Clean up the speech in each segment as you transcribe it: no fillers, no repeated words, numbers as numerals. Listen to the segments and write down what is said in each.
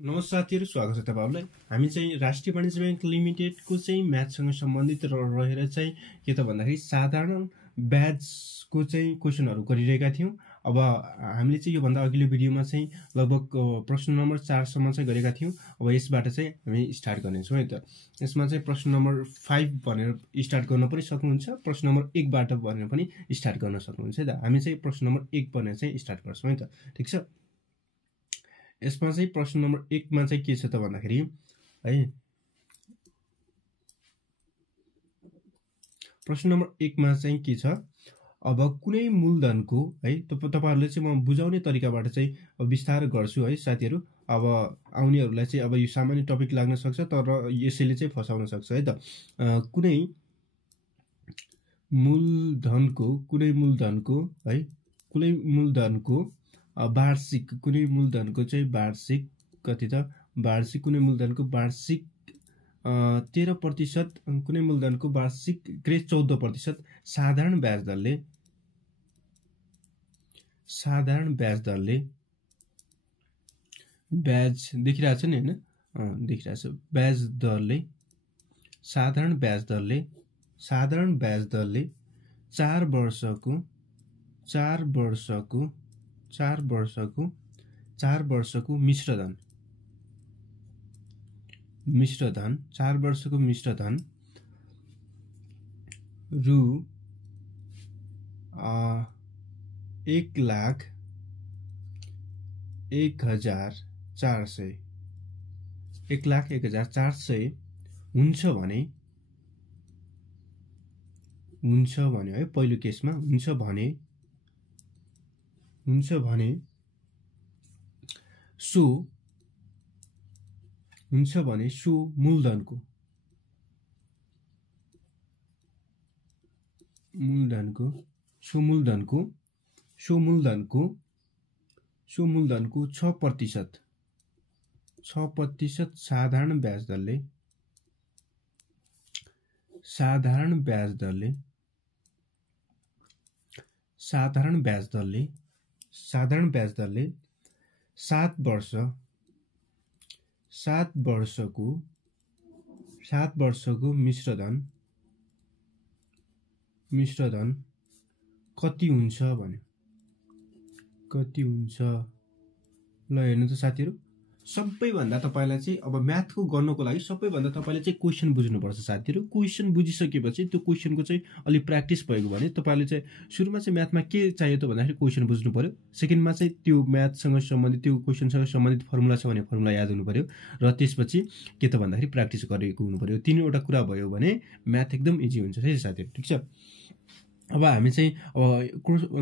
नमस्कार साथीहरु, स्वागत छ तपाईहरुलाई। हामी चाहिँ राष्ट्रिय वाणिज्य बैंक लिमिटेडको चाहिँ म्याथसँग सम्बन्धित रहेर चाहिँ के त भन्दाखेरि साधारण ब्याजको चाहिँ क्वेशनहरु गरिरहेका थियौं। अब हामीले चाहिँ यो भन्दा अघिल्लो भिडियोमा चाहिँ लगभग प्रश्न नम्बर 4 सम्म चाहिँ गरेका थियौं। अब यसबाट चाहिँ हामी स्टार्ट गर्ने छौं है त। यसमा चाहिँ प्रश्न नम्बर 5 भनेर स्टार्ट गर्न पनि सक्नुहुन्छ, प्रश्न नम्बर 1 बाट भनेर पनि स्टार्ट गर्न सक्नुहुन्छ है त। हामी चाहिँ प्रश्न नम्बर 1 भनेर चाहिँ स्टार्ट गर्छौं है त। ठीक छ। यसमा चाहिँ प्रश्न नम्बर 1 मा चाहिँ के छ त भन्दाखेरि है, प्रश्न नम्बर 1 मा चाहिँ के छ, अब कुनै मूलधनको है तपाईहरुले चाहिँ म बुझाउने तरिकाबाट चाहिँ विस्तार गर्छु है साथीहरु। अब आउनेहरुलाई चाहिँ अब यो सामान्य टपिक लाग्न सक्छ, तर यसैले चाहिँ फसाउन सक्छ है त। कुनै मूलधनको वार्षिक कुनै मूलधनको चाहिँ वार्षिक कति त वार्षिक कुनै मूलधनको वार्षिक 13%, कुनै मूलधनको वार्षिक ग्रेड 14% साधारण ब्याज दरले ब्याज देखिरहेछ नि हैन, देखिरहेछ। ब्याज दरले साधारण ब्याज दरले 4 वर्षको मिश्रधन 4 वर्षको मिश्रधन रु 1,01,400 हुन्छ भने है, पहिलो केसमा हुन्छ भने सो मूलधनको 6% साधारण ब्याज दरले 7 वर्षको मिश्रधन कति हुन्छ भन्यो। ल हेर्नु त साथीहरु, सबैभन्दा तपाईलाई चाहिँ अब म्याथको गर्नको लागि सबैभन्दा तपाईले चाहिँ क्वेशन बुझ्नुपर्छ साथीहरु। क्वेशन बुझिसकेपछि त्यो क्वेशनको चाहिँ अलि प्र्याक्टिस भएको भने तपाईले चाहिँ सुरुमा चाहिँ म्याथमा के चाहियो त भन्दाखेरि क्वेशन बुझ्नु पर्यो। सेकेन्डमा चाहिँ त्यो म्याथसँग सम्बन्धित त्यो क्वेशनसँग सम्बन्धित फर्मुला छ भने फर्मुला याद हुनु पर्यो, र त्यसपछि के त भन्दाखेरि प्र्याक्टिस गरेको हुनु पर्यो। तीनवटा कुरा भयो भने म्याथ एकदम इजी हुन्छ है साथीहरु। ठीक छ। अब हामी चाहिँ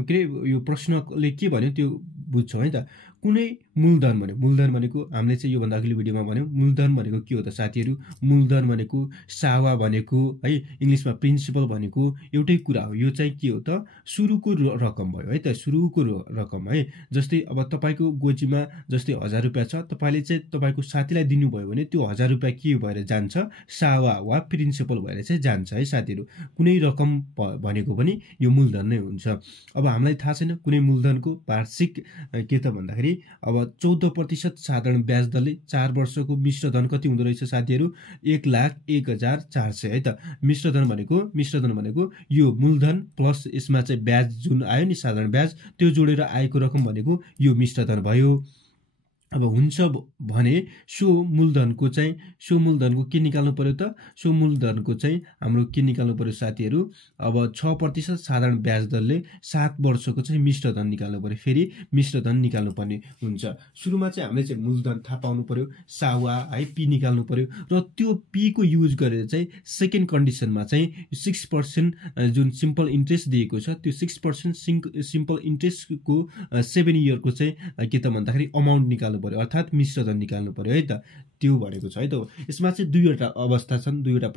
के यो प्रश्नले के भन्यो त्यो बुझ्छौं है त। कुनै मूलधन भनेको हामीले चाहिँ यो भन्दा अघिल्लो भिडियोमा भन्यौं, मूलधन भनेको के हो त साथीहरु। मूलधन भनेको सावा भनेको है, इंग्लिशमा प्रिन्सिपल भनेको एउटै कुरा हो। यो चाहिँ के हो त, सुरुको रकम भयो है त, सुरुको रकम है। जस्तै अब तपाईको गोजीमा जस्तै 1000 रुपैयाँ छ, तपाईले चाहिँ तपाईको साथीलाई दिनुभयो भने त्यो 1000 रुपैयाँ के भएर जान्छ, सावा वा प्रिन्सिपल भएर चाहिँ जान्छ है साथीहरु। कुनै रकम भनेको पनि यो मूलधन नै हुन्छ। अब हामीलाई थाहा छैन कुनै मूलधनको वार्षिक के त भन्दाखेरि अब 14% साधारण ब्याज दरले 4 वर्षको मिश्रधन कति हुँदो रहेछ साथीहरु, 1,01,400 है त। मिश्रधन भनेको यो मूलधन प्लस यसमा चाहिँ ब्याज जुन आयो नि साधारण ब्याज, त्यो जोडेर आएको रकम भनेको यो मिश्रधन भयो। अब हुन्छ भने सो मूलधनको के निकाल्नु पर्यो त, सो मूलधनको चाहिँ हाम्रो के निकाल्नु पर्यो साथीहरु। अब 6% साधारण ब्याज दरले 7 वर्षको चाहिँ मिश्रधन निकाल्नु पर्यो, फेरि मिश्रधन निकाल्नु पर्ने हुन्छ। सुरुमा चाहिँ हामीले चाहिँ मूलधन थाहा पाउनु पर्यो, सावा है पी निकाल्नु पर्यो, र त्यो पी को युज गरेर चाहिँ सेकेन्ड कन्डिसनमा चाहिँ 6% जुन सिम्पल इन्ट्रेस्ट दिएको छ, त्यो 6% सिम्पल इन्ट्रेस्टको 7 इयरको चाहिँ के त भन्दाखेरि अमाउन्ट निकाल्नु पर्यो, अर्थात मिश्रधन निकाल्नु पर्यो है त। त्यो भनेको छ है त। यसमा चाहिँ दुईवटा अवस्था छन्, दुईवटा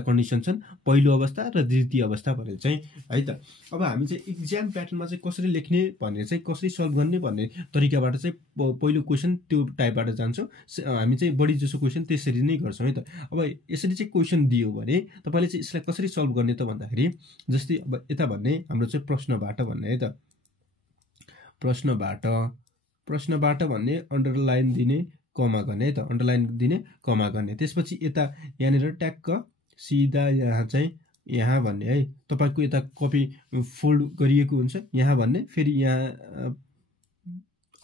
कन्डिसन छन्, पहिलो अवस्था र द्वितीय अवस्था भनेर चाहिँ है त। अब हामी चाहिँ एक्जाम प्याटर्नमा चाहिँ कसरी लेख्ने भन्ने चाहिँ कसरी सल्भ गर्ने भन्ने तरिकाबाट चाहिँ पहिलो क्वेशन त्यो टाइपबाट जान्छौं। हामी चाहिँ बढी जसो क्वेशन त्यसरी नै गर्छौं है त। अब यसरी चाहिँ क्वेशन दियो भने तपाईले चाहिँ यसलाई कसरी सल्भ गर्ने त भन्दाखेरि, जस्तै अब यता भन्ने हाम्रो चाहिँ प्रश्नबाट भन्ने है त। प्रश्नबाट भन्ने अन्डरलाइन दिने, कमा गर्ने है त, अन्डरलाइन दिने कमा गर्ने। त्यसपछि यता यहाँनिर ट्याक्क सिधा यहाँ चाहिँ यहाँ भन्ने है, तपाईँको यता कपी फोल्ड गरिएको हुन्छ यहाँ भन्ने, फेरि यहाँ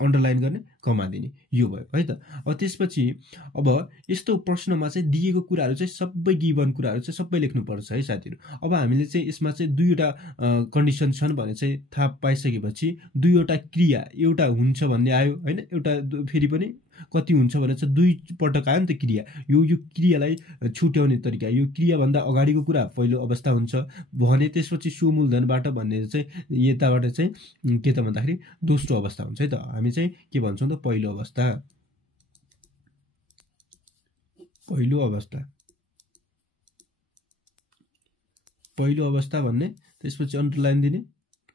अन्डरलाइन गर्ने कमा दिने, यो भयो है त। अब त्यसपछि अब यस्तो प्रश्नमा चाहिँ दिएको कुराहरू चाहिँ सबै गिभन कुराहरू चाहिँ सबै लेख्नुपर्छ है साथीहरू। अब हामीले चाहिँ यसमा चाहिँ दुईवटा कन्डिसन छन् भने चाहिँ थाहा पाइसकेपछि दुईवटा क्रिया, एउटा हुन्छ भन्ने आयो होइन, एउटा फेरि पनि कति हुन्छ भने चाहिँ दुई पटक आयो नि त क्रिया। यो क्रियालाई छुट्याउने तरिका, यो क्रियाभन्दा अगाडिको कुरा पहिलो अवस्था हुन्छ भने त्यसपछि सो मूलधनबाट भन्ने चाहिँ यताबाट चाहिँ के त भन्दाखेरि दोस्रो अवस्था हुन्छ है त। हामी चाहिँ के भन्छौँ त पहिलो अवस्था, पहिलो अवस्था, पहिलो अवस्था भन्ने, त्यसपछि अन्डरलाइन दिने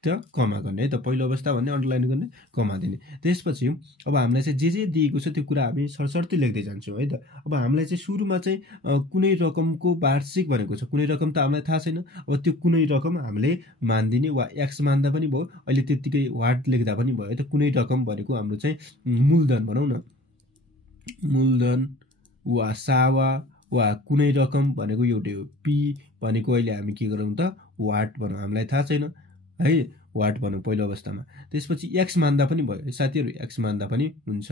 त कमा गर्ने है त। पहिलो अवस्था भन्ने अन्डरलाइन गर्ने कमा दिने। त्यसपछि अब हामीलाई चाहिँ जे दिएको छ त्यो कुरा हामी सरसर्ती लेख्दै जान्छौँ है त। अब हामीलाई चाहिँ सुरुमा चाहिँ कुनै रकमको वार्षिक भनेको छ, कुनै रकम त हामीलाई थाहा छैन। अब त्यो कुनै रकम हामीले मानिदिने वा एक्स मान्दा पनि भयो, अहिले त्यत्तिकै वाट लेख्दा पनि भयो है त। कुनै रकम भनेको हाम्रो चाहिँ मूलधन भनौँ न, मूलधन वा सावा वा कुनै रकम भनेको एउटै हो। पी भनेको अहिले हामी के गरौँ त वाट भनौँ, हामीलाई थाहा छैन है, वाट भनौँ पहिलो अवस्थामा। त्यसपछि एक्स मान्दा पनि भयो है साथीहरू, एक्स मान्दा पनि हुन्छ।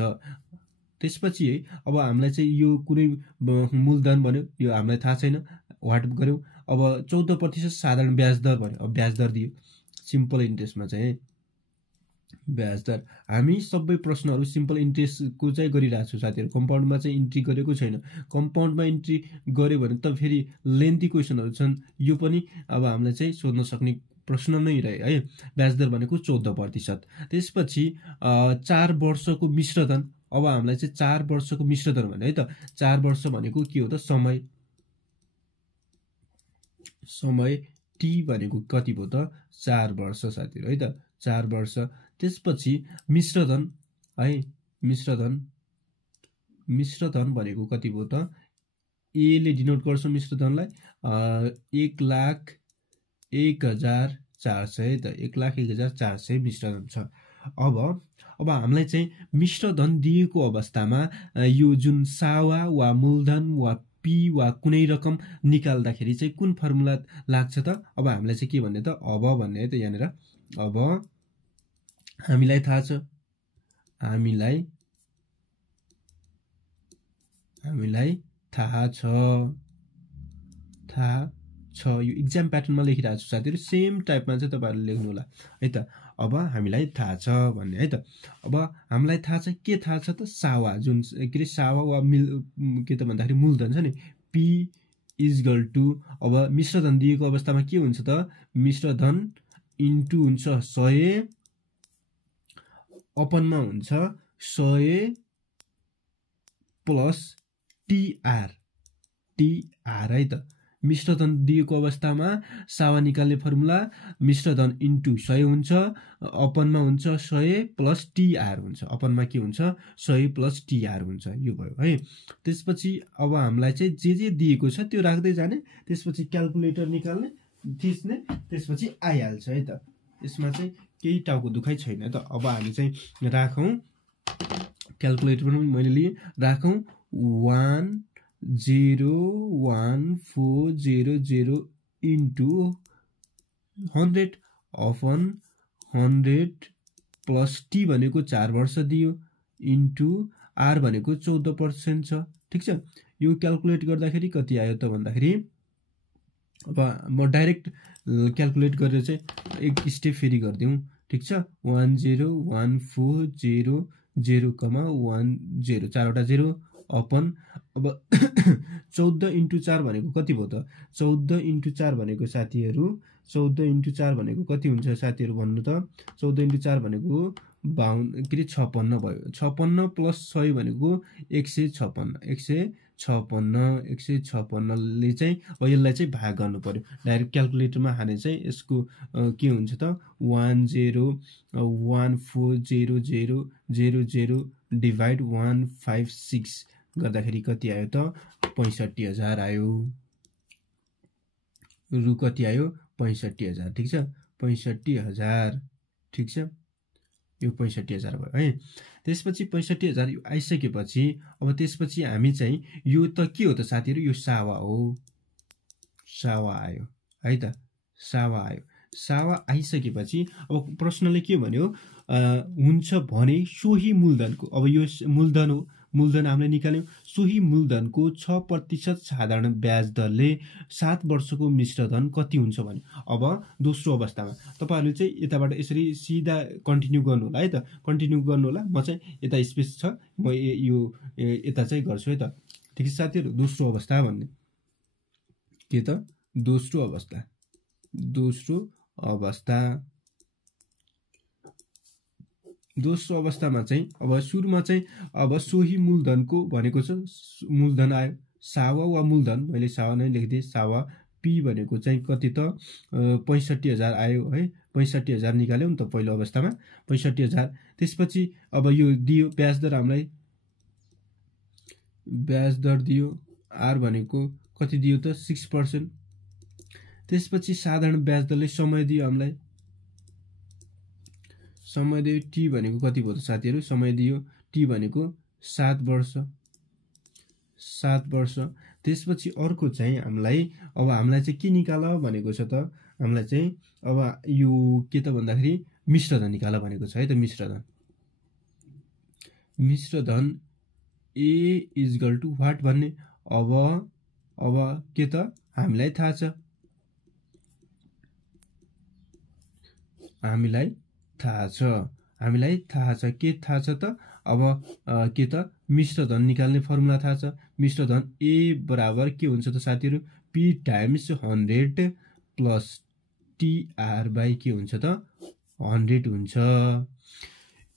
त्यसपछि है अब हामीलाई चाहिँ यो कुनै मूलधन भन्यो, यो हामीलाई थाहा छैन, वाट गऱ्यौँ। अब 14% साधारण ब्याज दर भन्यो, अब ब्याज दर दियो सिम्पल इन्ट्रेस्टमा चाहिँ ब्याज दर। हामी सबै प्रश्नहरू सिम्पल इन्ट्रेस्टको चाहिँ गरिरहेको छु साथीहरू, कम्पाउन्डमा चाहिँ इन्ट्री गरेको छैन। कम्पाउन्डमा इन्ट्री गऱ्यो भने त फेरि लेन्थी क्वेसनहरू छन्, यो पनि अब हामीलाई चाहिँ सोध्न सक्ने प्रश्न नै रहे है। ब्याज दर भनेको 14%। त्यसपछि 4 वर्षको मिश्रधन, अब हामीलाई चाहिँ 4 वर्षको मिश्रधन भने है त, 4 वर्ष भनेको के हो त समय, समय टी भनेको कति भयो त 4 वर्ष साथीहरू है त, 4 वर्ष। त्यसपछि मिश्रधन है, मिश्रधन, मिश्रधन भनेको कति भयो त, ए ले डिनोट गर्छ मिश्रधनलाई 1,01,400 है त, 1,01,400 मिश्रधन छ। अब हामीलाई चाहिँ मिश्रधन दिएको अवस्थामा यो जुन सावा वा मूलधन वा पी वा कुनै रकम निकाल्दाखेरि चाहिँ कुन फर्मुला लाग्छ त। अब हामीलाई चाहिँ के भन्ने त, अब भन्ने है त यहाँनिर। अब हामीलाई थाहा छ, हामीलाई थाहा छ, यो इक्जाम प्याटर्नमा लेखिरहेको छु साथीहरू, सेम टाइपमा चाहिँ तपाईँहरूले लेख्नु होला है त। अब हामीलाई थाहा छ भन्ने है त। अब हामीलाई थाहा छ, के थाहा छ त, सावा जुन के अरे सावा वा के त भन्दाखेरि मूलधन छ नि, पी इजगल टु, अब मिश्रधन दिएको अवस्थामा के हुन्छ त, मिश्रधन इन्टु हुन्छ 100 अपनमा हुन्छ 100 प्लस टीआर, टीआर है त। मिश्रधन दिएको अवस्थामा सावा निकाल्ने फर्मुला मिश्रधन इन्टु 100 हुन्छ, अपनमा हुन्छ 100 प्लस टीआर हुन्छ, अपनमा के हुन्छ 100 प्लस टीआर हुन्छ, यो भयो है। त्यसपछि अब हामीलाई चाहिँ जे दिएको छ त्यो राख्दै जाने, त्यसपछि क्याल्कुलेटर निकाल्ने थिच्ने, त्यसपछि आइहाल्छ है त। यसमा चाहिँ केही टाउको दुखाइ छैन त। अब हामी चाहिँ राखौँ, क्याल्कुलेटर पनि मैले लिएँ, राखौँ 1,0,1,4,0,0 इन्टु 100 अपन 100 प्लस टी भनेको 4 वर्ष दियो इन्टु आर भनेको 14% छ, ठिक छ। यो क्याल्कुलेट गर्दाखेरि कति आयो त भन्दाखेरि, अब म डाइरेक्ट क्याल्कुलेट गरेर चाहिँ एक स्टेप फेरि गरिदिउँ, ठिक छ। 1,0,1,4,0,0,10 चारवटा 0 अपन, अब 14 इन्टु 4 भनेको कति भयो त, 14 इन्टु 4 भनेको साथीहरू, 14 इन्टु 4 भनेको कति हुन्छ साथीहरू भन्नु त, 14 इन्टु 4 भनेको 52 के अरे 56 भयो। 56 प्लस 100 भनेको 156, 156 ले चाहिँ अब यसलाई चाहिँ भाग गर्नु पर्यो। डाइरेक्ट क्याल्कुलेटरमा हाने चाहिँ यसको के हुन्छ त, 1,0,1,4,0,0,0 डिभाइड 156 गर्दाखेरि कति आयो त, 65,000 आयो। रु कति आयो, 65,000, ठिक छ, 65,000, ठिक छ। यो ६५,००० भयो है। त्यसपछि ६५,००० यो आइसकेपछि अब त्यसपछि हामी चाहिँ यो त के हो त साथीहरु, यो सावा हो। सावा आयो है त, सावा आयो। सावा आइसकेपछि अब प्रश्नले के भन्यो, हुन्छ भने सोही मूलधनको, अब यो मूलधन हो, मूलधन हामीले निकाल्यौं। सोही मूलधनको 6% साधारण ब्याज दरले 7 वर्षको मिश्रधन कति हुन्छ भने। अब दोस्रो अवस्थामा तपाईहरुले चाहिँ यताबाट यसरी सिधा कन्टिन्यू गर्नु होला है त, कन्टिन्यू गर्नु होला। म चाहिँ यता स्पेस छ, म यो यता चाहिँ गर्छु है त। ठीक छ साथीहरु, दोस्रो अवस्था भन्ने के त, दोस्रो अवस्था। दोस्रो अवस्था, दोस्रो अवस्थामा चाहिँ अब सुरुमा चाहिँ अब सोही मूलधनको भनेको छ, मूलधन आयो सावा वा मूलधन, मैले सावा नै लेखिदिए। सावा पी भनेको चाहिँ कति त ६५,००० आयो है। ६५,००० निकाल्यौं नि त पहिलो अवस्थामा ६५,०००। त्यसपछि अब यो दियो ब्याज दर, हामीलाई ब्याज दर दियो, आर भनेको कति दियो त 6%। त्यसपछि साधारण ब्याज दरले समय दियो हामीलाई, समय दियो टी भनेको कति भयो त साथीहरु, समय दियो टी भनेको 7 वर्ष, 7 वर्ष। त्यसपछि अर्को चाहिँ हामीलाई अब हामीलाई चाहिँ के निकाल भनेको छ त, हामीलाई चाहिँ अब यो के त भन्दाखेरि मिश्रधन निकाल भनेको छ है त। मिश्रधन, मिश्रधन ए इक्वल टु व्हाट भन्ने, अब के त हामीलाई थाहा छ, हामीलाई थाहा छ, हामीलाई थाहा छ, के थाहा छ त, अब के त मिश्रधन निकाल्ने फर्मुला थाहा छ। मिश्रधन ए बराबर के हुन्छ त साथीहरु, P times 100 plus TR by के हुन्छ त 100 हुन्छ।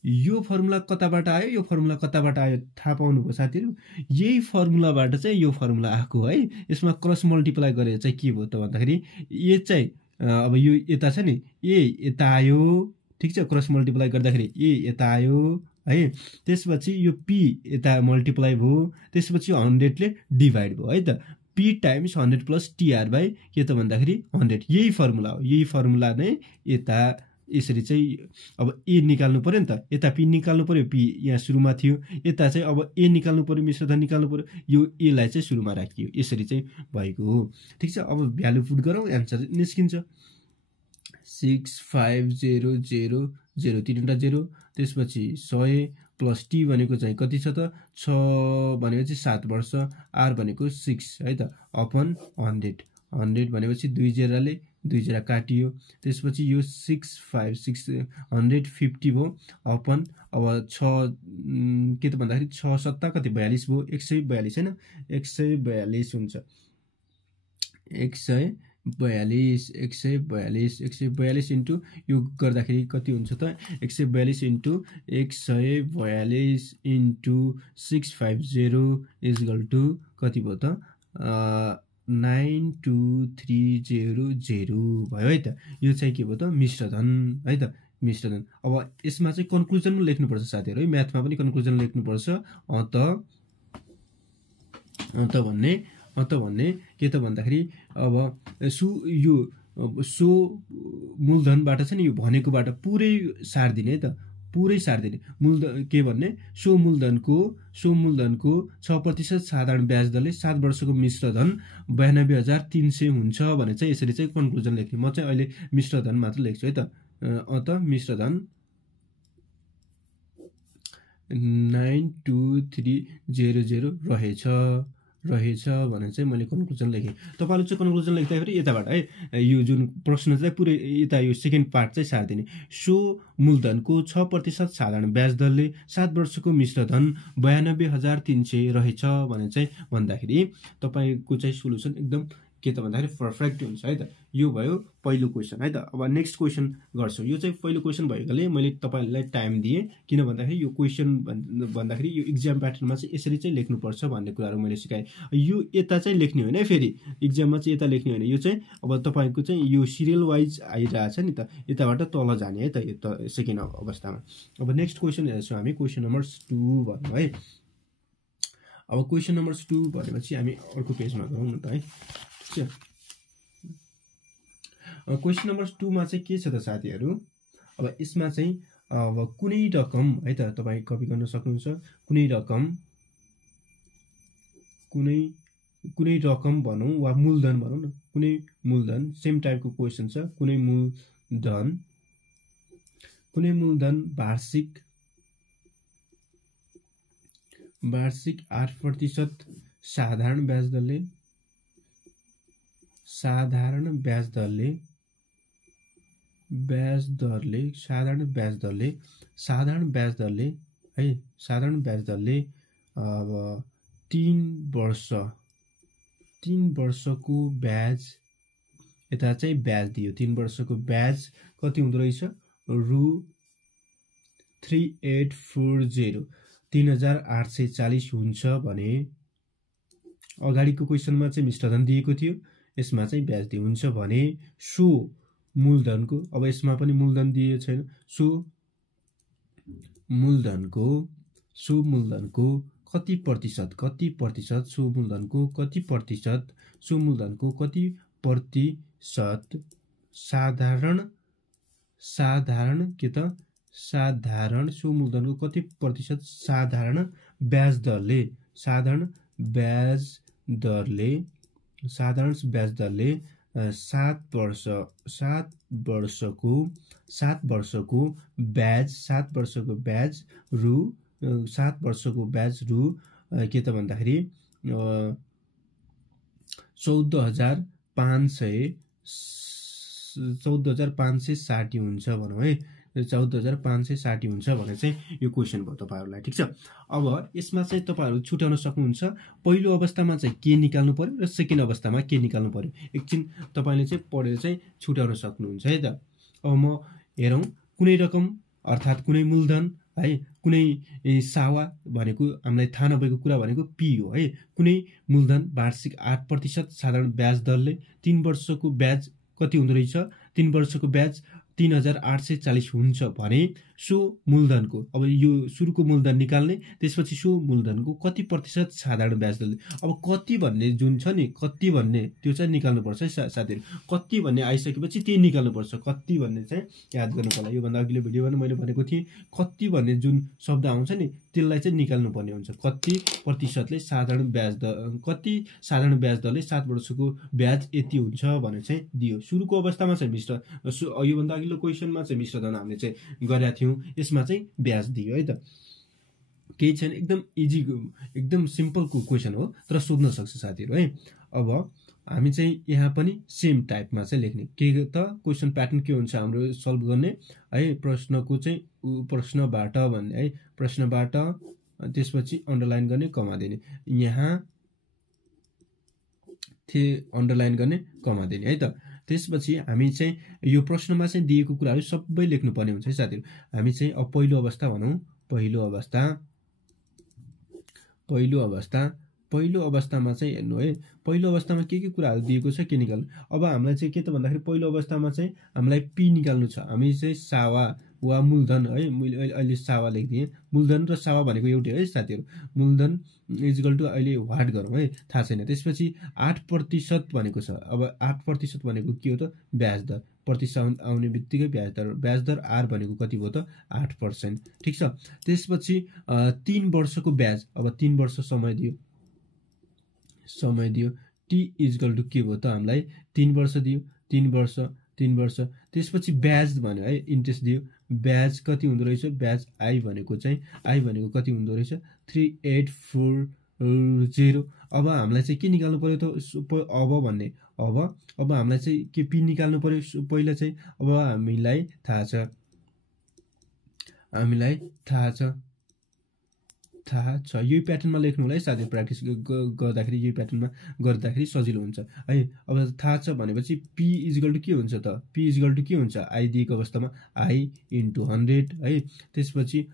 यो फर्मुला कताबाट आयो, यो फर्मुला कताबाट आयो थाहा पाउनुभयो साथीहरु। यही फर्मुलाबाट चाहिँ यो फर्मुला आएको है। यसमा क्रस मल्टिप्लाई गरेर चाहिँ के भयो त भन्दाखेरि, ए चाहिँ अब यो यता छ नि, ए यता आयो, ठीक छ, क्रस मल्टिप्लाई गर्दाखेरि ए यता आयो है। त्यसपछि यो पी यता मल्टिप्लाई भयो, त्यसपछि 100 ले डिभाइड भयो है त। P times 100 plus TR by के त भन्दाखेरि 100, यही फर्मुला हो। यही फर्मुला नै यता यसरी चाहिँ अब ए निकाल्नु पर्यो नि त, यता पी निकाल्नु पर्यो, पी यहाँ सुरुमा थियो, यता चाहिँ अब ए निकाल्नु पर्यो, मिश्रधन निकाल्नु पर्यो, यो ए लाई चाहिँ सुरुमा राखियो, यसरी चाहिँ भएको हो। ठीक छ, अब भ्यालु पुट गरौँ, एन्सर निस्किन्छ 6500 तीनवटा 0। त्यसपछि 100 प्लस टी भनेको चाहिँ कति छ त, 6 भनेपछि 7 वर्ष, आर भनेको 6 है त, अपन 100। 100 भनेपछि 2 0ले 2 0 काटियो। त्यसपछि यो 650 भयो, अपन अब 6 के त भन्दाखेरि 6 7 कति 42 भयो, 142 हैन, 142 हुन्छ। 142 इन्टु यो गर्दाखेरि कति हुन्छ त, 142 इन्टु 142 इन्टु 650 इक्वल टु कति भयो त 92300 भयो है त। यो चाहिँ के भयो त, मिश्रधन है त, मिश्रधन। अब यसमा चाहिँ कन्क्लुजन लेख्नुपर्छ साथीहरु है, म्याथमा पनि कन्क्लुजन लेख्नुपर्छ। अत भन्ने के त भन्दाखेरि अब यो सो मूलधनबाट चाहिँ नि यो भनेकोबाट पुरै सार दिने है त, पुरै सार दिने। मूलधन के भन्ने, सो मूलधनको 6% साधारण ब्याज दरले 7 वर्षको मिश्रधन 92,300 हुन्छ भने चाहिँ यसरी चाहिँ कन्क्लुजन लेख्ने। म चाहिँ अहिले मिश्रधन मात्र लेख्छु है त। अत मिश्रधन 92300 रहेछ भने चाहिँ मैले कन्क्लुजन लेखेँ। तपाईहरु चाहिँ कन्क्लुजन लेख्दाखेरि यताबाट है, यो जुन प्रश्न चाहिँ पुरै यता यो सेकेन्ड पार्ट चाहिँ सार दिने। सो मूलधनको 6% साधारण ब्याज दरले 7 वर्षको मिश्रधन 92,300 रहेछ भने चाहिँ भन्दाखेरि तपाईको चाहिँ सोलुसन एकदम के त भन्दाखेरि परफेक्ट हुन्छ है त। यो भयो पहिलो क्वेशन है त। अब नेक्स्ट क्वेशन गर्छु। यो चाहिँ पहिलो क्वेशन भएकोले मैले तपाईहरुलाई टाइम दिए, किन भन्दाखेरि यो क्वेशन भन्दाखेरि यो एक्जाम प्याटर्नमा चाहिँ यसरी चाहिँ लेख्नुपर्छ भन्ने कुराहरु मैले सिकाए। यो यता चाहिँ लेख्ने होइन है, फेरि एक्जाममा चाहिँ यता लेख्ने होइन। यो चाहिँ अब तपाईको चाहिँ यो सिरियल वाइज आइरहेछ नि त, यताबाट तल जाने है त, यो त सेकेन्ड अवस्थामा। अब नेक्स्ट क्वेशन हेर्छौं हामी, क्वेशन नम्बर 2 भन्नु है। अब क्वेशन नम्बर 2 भनेपछि हामी अर्को पेजमा गरौँ न त है। क्वेशन नम्बर 2 मा चाहिँ के छ त साथीहरु, अब यसमा चाहिँ अब कुनै रकम है त तपाई कपी गर्न सक्नुहुन्छ। कुनै रकम कुनै रकम भनौं वा मूलधन भनौं न, कुनै मूलधन सेम टाइपको क्वेशन छ। कुनै मूलधन वार्षिक 8% साधारण ब्याज दरले साधारण ब्याज दरले अब 3 वर्षको ब्याज, यता चाहिँ ब्याज दियो। 3 वर्षको ब्याज कति हुँदो रहेछ? रु 3840 3840 हुन्छ भने अगाडिको क्वेशनमा चाहिँ मिश्रधन दिएको थियो, यसमा चाहिँ ब्याज दिए हुन्छ भने सो मूलधनको, अब यसमा पनि मूलधन दिएको छैन, सो मूलधनको कति प्रतिशत सो मूलधनको कति प्रतिशत साधारण के त साधारण सो मूलधनको कति प्रतिशत साधारण ब्याज दरले 7 वर्षको ब्याज रु 7 वर्षको ब्याज रु के त भन्दाखेरि 14,560 हुन्छ भनौँ है। 14,560 हुन्छ भने चाहिँ यो क्वेशन भयो तपाईहरुलाई। ठीक छ, अब यसमा चाहिँ तपाईहरु छुट्याउन सक्नुहुन्छ। पहिलो अवस्थामा चाहिँ के निकाल्नु पर्यो र सेकेन्ड अवस्थामा के निकाल्नु पर्यो, एकछिन तपाईले चाहिँ पढेर चाहिँ छुट्याउन सक्नुहुन्छ है त। अब म हेरौं, कुनै रकम अर्थात कुनै मूलधन है, कुनै सावा भनेको हामीलाई थाहा नभएको कुरा भनेको पी हो है। कुनै मूलधन वार्षिक 8% साधारण ब्याज दरले 3 वर्षको ब्याज कति हुँदो रहेछ? 3 वर्षको ब्याज 3840 हुन्छ भने सो मूलधनको, अब यो सुरुको मूलधन निकाल्ने, त्यसपछि सो मूलधनको कति प्रतिशत साधारण ब्याज दरले, अब कति भन्ने जुन छ नि, कति भन्ने त्यो चाहिँ निकाल्नु पर्छ है साथीहरु। कति भन्ने आइसकेपछि त्यही निकाल्नु पर्छ। कति भन्ने चाहिँ याद गर्नुको लागि यो भन्दा अघिल्लो भिडियोमा मैले भनेको थिएँ, कति भन्ने जुन शब्द आउँछ नि त्यसलाई चाहिँ निकाल्नु पर्ने हुन्छ। कति प्रतिशतले साधारण ब्याज दरले 7 वर्षको ब्याज यति हुन्छ भने चाहिँ दियो। सुरुको अवस्थामा चाहिँ यो भन्दा अघिल्लो क्वेशनमा चाहिँ मिश्रधन हामीले चाहिँ गरेका थियौं, यसमा चाहिँ ब्याज दियो है त। केही छैन, एकदम इजी, एकदम सिम्पलको क्वेशन हो, तर सोध्न सक्छ साथीहरु है। अब हामी चाहिँ यहाँ पनि सेम टाइपमा चाहिँ लेख्ने के त क्वेशन प्याटर्न के हुन्छ हाम्रो सल्भ गर्ने है। प्रश्नको चाहिँ प्रश्नबाट भन्ने है, प्रश्नबाट त्यसपछि अन्डरलाइन गर्ने, कमा दिने, यहाँ अन्डरलाइन गर्ने, कमा दिने है त। त्यसपछि हामी चाहिँ यो प्रश्नमा चाहिँ दिएको कुराहरु सबै लेख्नु पर्ने हुन्छ है साथीहरु। हामी चाहिँ अब पहिलो अवस्था भनौं, पहिलो अवस्थामा चाहिँ हेर्नु है, पहिलो अवस्थामा के कुराहरु दिएको छ के निकाल्नु। अब हामीलाई चाहिँ के त भन्दाखेरि पहिलो अवस्थामा चाहिँ हामीलाई पी निकाल्नु छ। हामी चाहिँ सावा वा मूलधन है, मैले अहिले सावा लेख्दिए, मूलधन र सावा भनेको एउटै है साथीहरु। मूलधन इक्वल टु अहिले व्हाट गरौँ है, थाहा छैन। त्यसपछि 8% भनेको छ। अब 8% भनेको के हो त? ब्याज दर, प्रतिशत आउने बित्तिकै ब्याज दर आर भनेको कति भयो त? 8%। ठीक छ, त्यसपछि 3 वर्षको ब्याज, अब 3 वर्ष समय दियो, टी इक्वल टु के भयो त हामीलाई? 3 वर्ष दियो, 3 वर्ष। त्यसपछि ब्याज भन्यो है, इन्ट्रेस्ट दियो, ब्याज कति हुँदो रहेछ? ब्याज आई भनेको कति हुँदो रहेछ? 3840। अब हामीलाई चाहिँ के निकाल्नु पर्यो त? अब हामीलाई चाहिँ के पी निकाल्नु पर्यो पहिला चाहिँ। अब हामीलाई थाहा छ यही प्याटर्नमा लेख्नु होला है साथी। प्र्याक्टिस गर्दाखेरि यही प्याटर्नमा गर्दाखेरि सजिलो हुन्छ है। अब थाहा छ भनेपछि पी इक्वल टु के हुन्छ त? पी इक्वल टु के हुन्छ? आई दिएको अवस्थामा आई इन्टु 100 है। त्यसपछि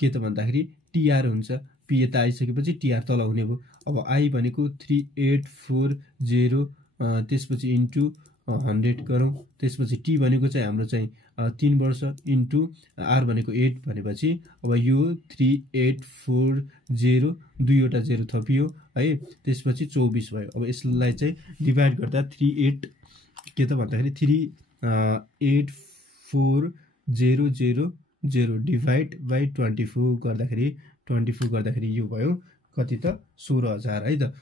के त भन्दाखेरि टीआर हुन्छ। पी यता आइसकेपछि टीआर तल हुने भयो। अब आई भनेको 3840, त्यसपछि इन्टु 100 गरौँ। त्यसपछि टी भनेको चाहिँ हाम्रो चाहिँ 3 वर्ष इन्टु आर भनेको 8 भनेपछि अब यो 3840 दुईवटा 0 थपियो है। त्यसपछि 24 भयो। अब यसलाई चाहिँ डिभाइड गर्दा 38 के त भन्दाखेरि 38400 0 डिभाइड बाई 24 गर्दाखेरि 24 गर्दाखेरि यो भयो कति त 16,000 है त।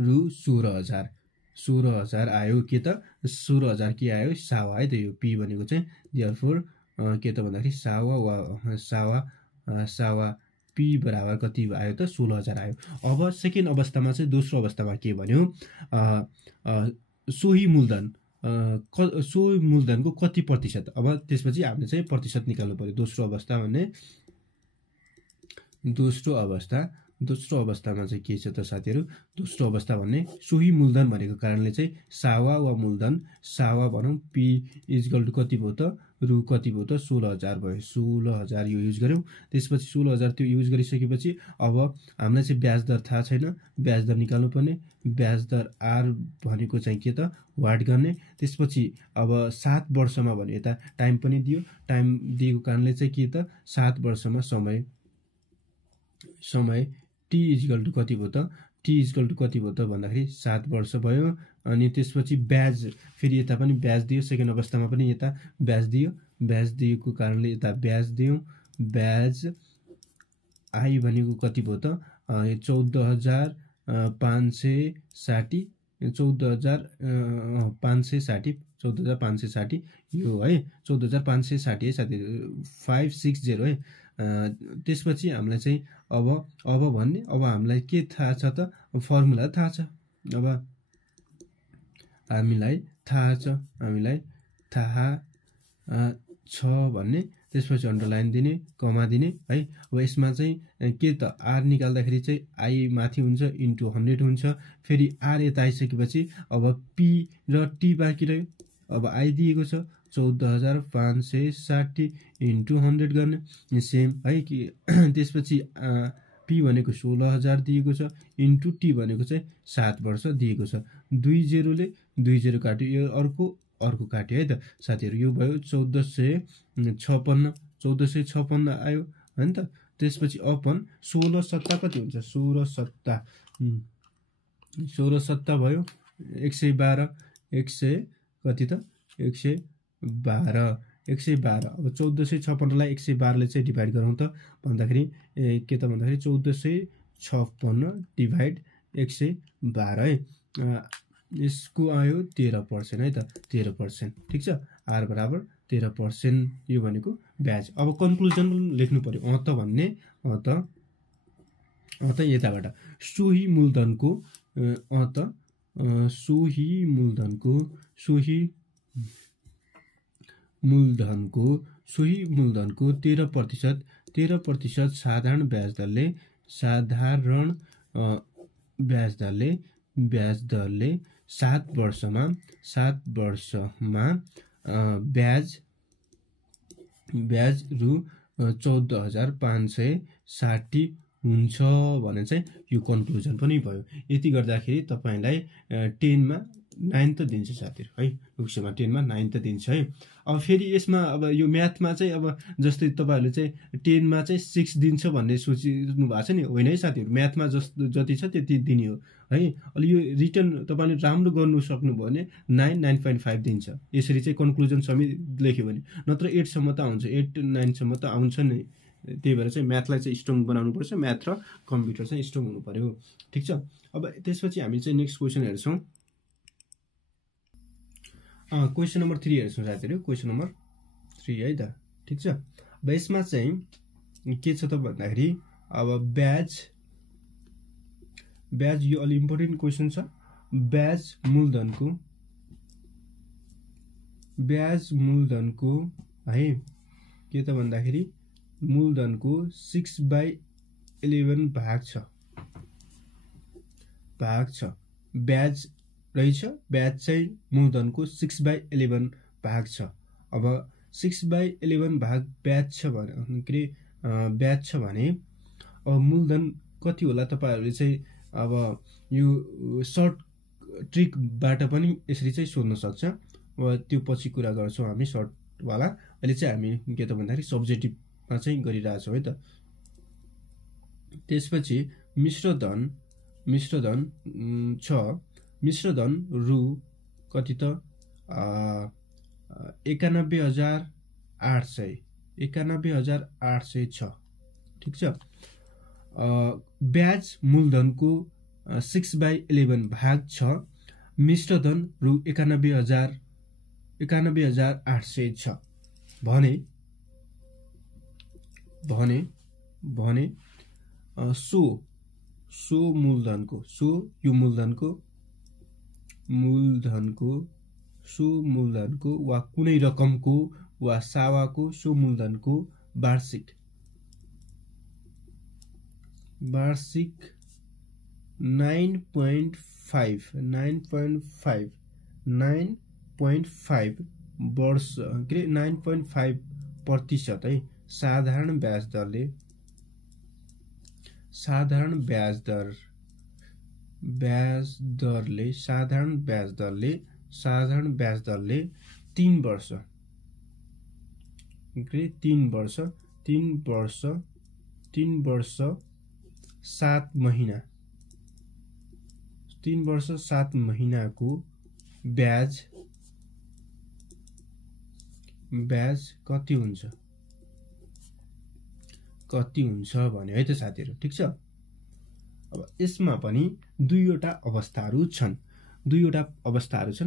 रु 16,000 आयो के त 16,000 के आयो सावा है त। यो पी भनेको चाहिँ देयरफोर के त भन्दाखेरि सावा पी बराबर कति आयो त 16,000 आयो। अब सेकेन्ड अवस्थामा चाहिँ दोस्रो अवस्थामा के भन्यो सोही मूलधनको कति प्रतिशत। अब त्यसपछि हामीले चाहिँ प्रतिशत निकाल्नु पर्यो। दोस्रो अवस्था भने दोस्रो अवस्थामा चाहिँ के छ त साथीहरु, दोस्रो अवस्था भन्ने सोही मूलधन भनेको कारणले चाहिँ सावा वा मूलधन सावा भनौं पी इक्वल टु कति भयो त रु कति भयो त 16,000 भयो। 16,000 यो युज गर्यौं। त्यसपछि 16,000 त्यो युज गरिसकेपछि अब हामीलाई चाहिँ ब्याज दर थाहा छैन, ब्याज दर निकाल्नु पर्ने। ब्याज दर आर भनेको चाहिँ के त वाट गर्ने। त्यसपछि अब 7 वर्षमा भने यता टाइम पनि दियो। टाइम दिएको कारणले चाहिँ के त 7 वर्षमा समय टी इक्वल टु कति भयो त टी इक्वल टु कति भयो त भन्दाखेरि 7 वर्ष भयो। अनि त्यसपछि ब्याज फेरि यता पनि ब्याज दियो। सेकेन्ड अवस्थामा पनि यता ब्याज दियो। ब्याज दिएको कारणले यता ब्याज दियो। ब्याज आई भनेको कति भयो त 14,560 14,560 यो है 14,560 है साथीहरु 560 है। त्यसपछि हामीलाई चाहिँ अब भन्ने अब हामीलाई के थाहा छ त फर्मुला थाहा छ। अब हामीलाई थाहा छ भन्ने। त्यसपछि अन्डरलाइन दिने कमा दिने है। अब यसमा चाहिँ के त आर निकाल्दाखेरि चाहिँ आई माथि हुन्छ इन्टु 100 हुन्छ। फेरि आर यता आइसकेपछि अब पी र टी बाँकी रह्यो। अब आई दिएको छ 14,560 इन्टु 100 गर्ने सेम है कि। त्यसपछि पी भनेको 16,000 दिएको छ इन्टु टी भनेको चाहिँ 7 वर्ष दिएको छ। 2 0ले 2 0 काट्यो, यो अर्को काट्यो है त साथीहरु। यो भयो 1456 आयो हैन त। त्यसपछि अपन 16 सत्ता कति हुन्छ 16 सत्ता भयो 112 कति त 112। अब 1456 लाई 112 ले चाहिँ डिभाइड गरौँ त भन्दाखेरि के त भन्दाखेरि 1456 डिभाइड 112 है। यसको आयो 13% है त 13%। ठीक छ। आर बराबर 13% यो भनेको ब्याज। अब कन्क्लुजन लेख्नु पर्यो। त भन्ने त यताबाट सोही मूलधनको सोही मूलधनको 13% साधारण ब्याज दरले 7 वर्षमा ब्याज रु 14,560 हुन्छ भने चाहिँ यो कन्क्लुजन पनि भयो। यति गर्दाखेरि तपाईलाई 10 मा 9 त दिन्छ साथीहरु है। उक्समा 10 मा 9 त दिन्छ है। अब फेरि यसमा अब यो म्याथमा चाहिँ अब जस्तै तपाईहरुले चाहिँ 10 मा चाहिँ 6 दिन्छ भन्ने सोचिनु भएको छ नि, होइन है साथीहरु। म्याथमा जति छ त्यति दिने हो है। अलि यो रिटर्न तपाईले राम्रो गर्नु सक्नुभयो भने 9.5 दिन्छ। यसरी चाहिँ कन्क्लुजन समेत लेख्यो भने, नत्र 8 सम्म त आउँछ, 8 9 सम्म त आउँछ नि। त्यही भएर चाहिँ म्याथलाई चाहिँ स्ट्रङ बनाउनु पर्छ। म्याथ र कम्प्युटर चाहिँ स्ट्रङ हुनु पर्यो। ठीक छ। अब त्यसपछि हामी चाहिँ नेक्स्ट क्वेशन हेर्छौं। क्वेशन नम्बर 3 हेर्छौं साथीहरु। क्वेशन नम्बर 3 है त। ठीक छ। अब यसमा चाहिँ के छ त भन्दाखेरि अब ब्याज यो अलि इम्पोर्टेन्ट क्वेशन छ। ब्याज मूलधनको है के त भन्दाखेरि मूलधनको 6/11 भाग छ। ब्याज रहेछ। ब्याज चाहिँ मूलधनको 6/11 भाग छ। अब 6/11 भाग ब्याज छ भने अब मूलधन कति होला तपाईहरुले चाहिँ अब यो सर्ट ट्रिकबाट पनि यसरी चाहिँ सोध्न सक्छ। अब त्यो पछि कुरा गर्छौं हामी सर्ट वाला। अहिले चाहिँ हामी के त भन्दाखेरि सब्जेक्टिभमा चाहिँ गरिरहेछौं है त। त्यसपछि मिश्रधन रु कति त 91,800 91,800 छ। ठीक छ। ब्याज मूलधनको 6/11 भाग छ। मिश्र धन रु 91,800 छ भने सो मूलधनको यो मूलधनको वा कुनै रकमको वा सावाको सो मूलधनको वार्षिक 9.5 वर्ष 9.5% है साधारण ब्याज दरले 3 वर्ष 7 महिनाको ब्याज कति हुन्छ भने है त साथीहरु। ठीक छ। अब यसमा पनि दुईवटा अवस्थाहरू छन्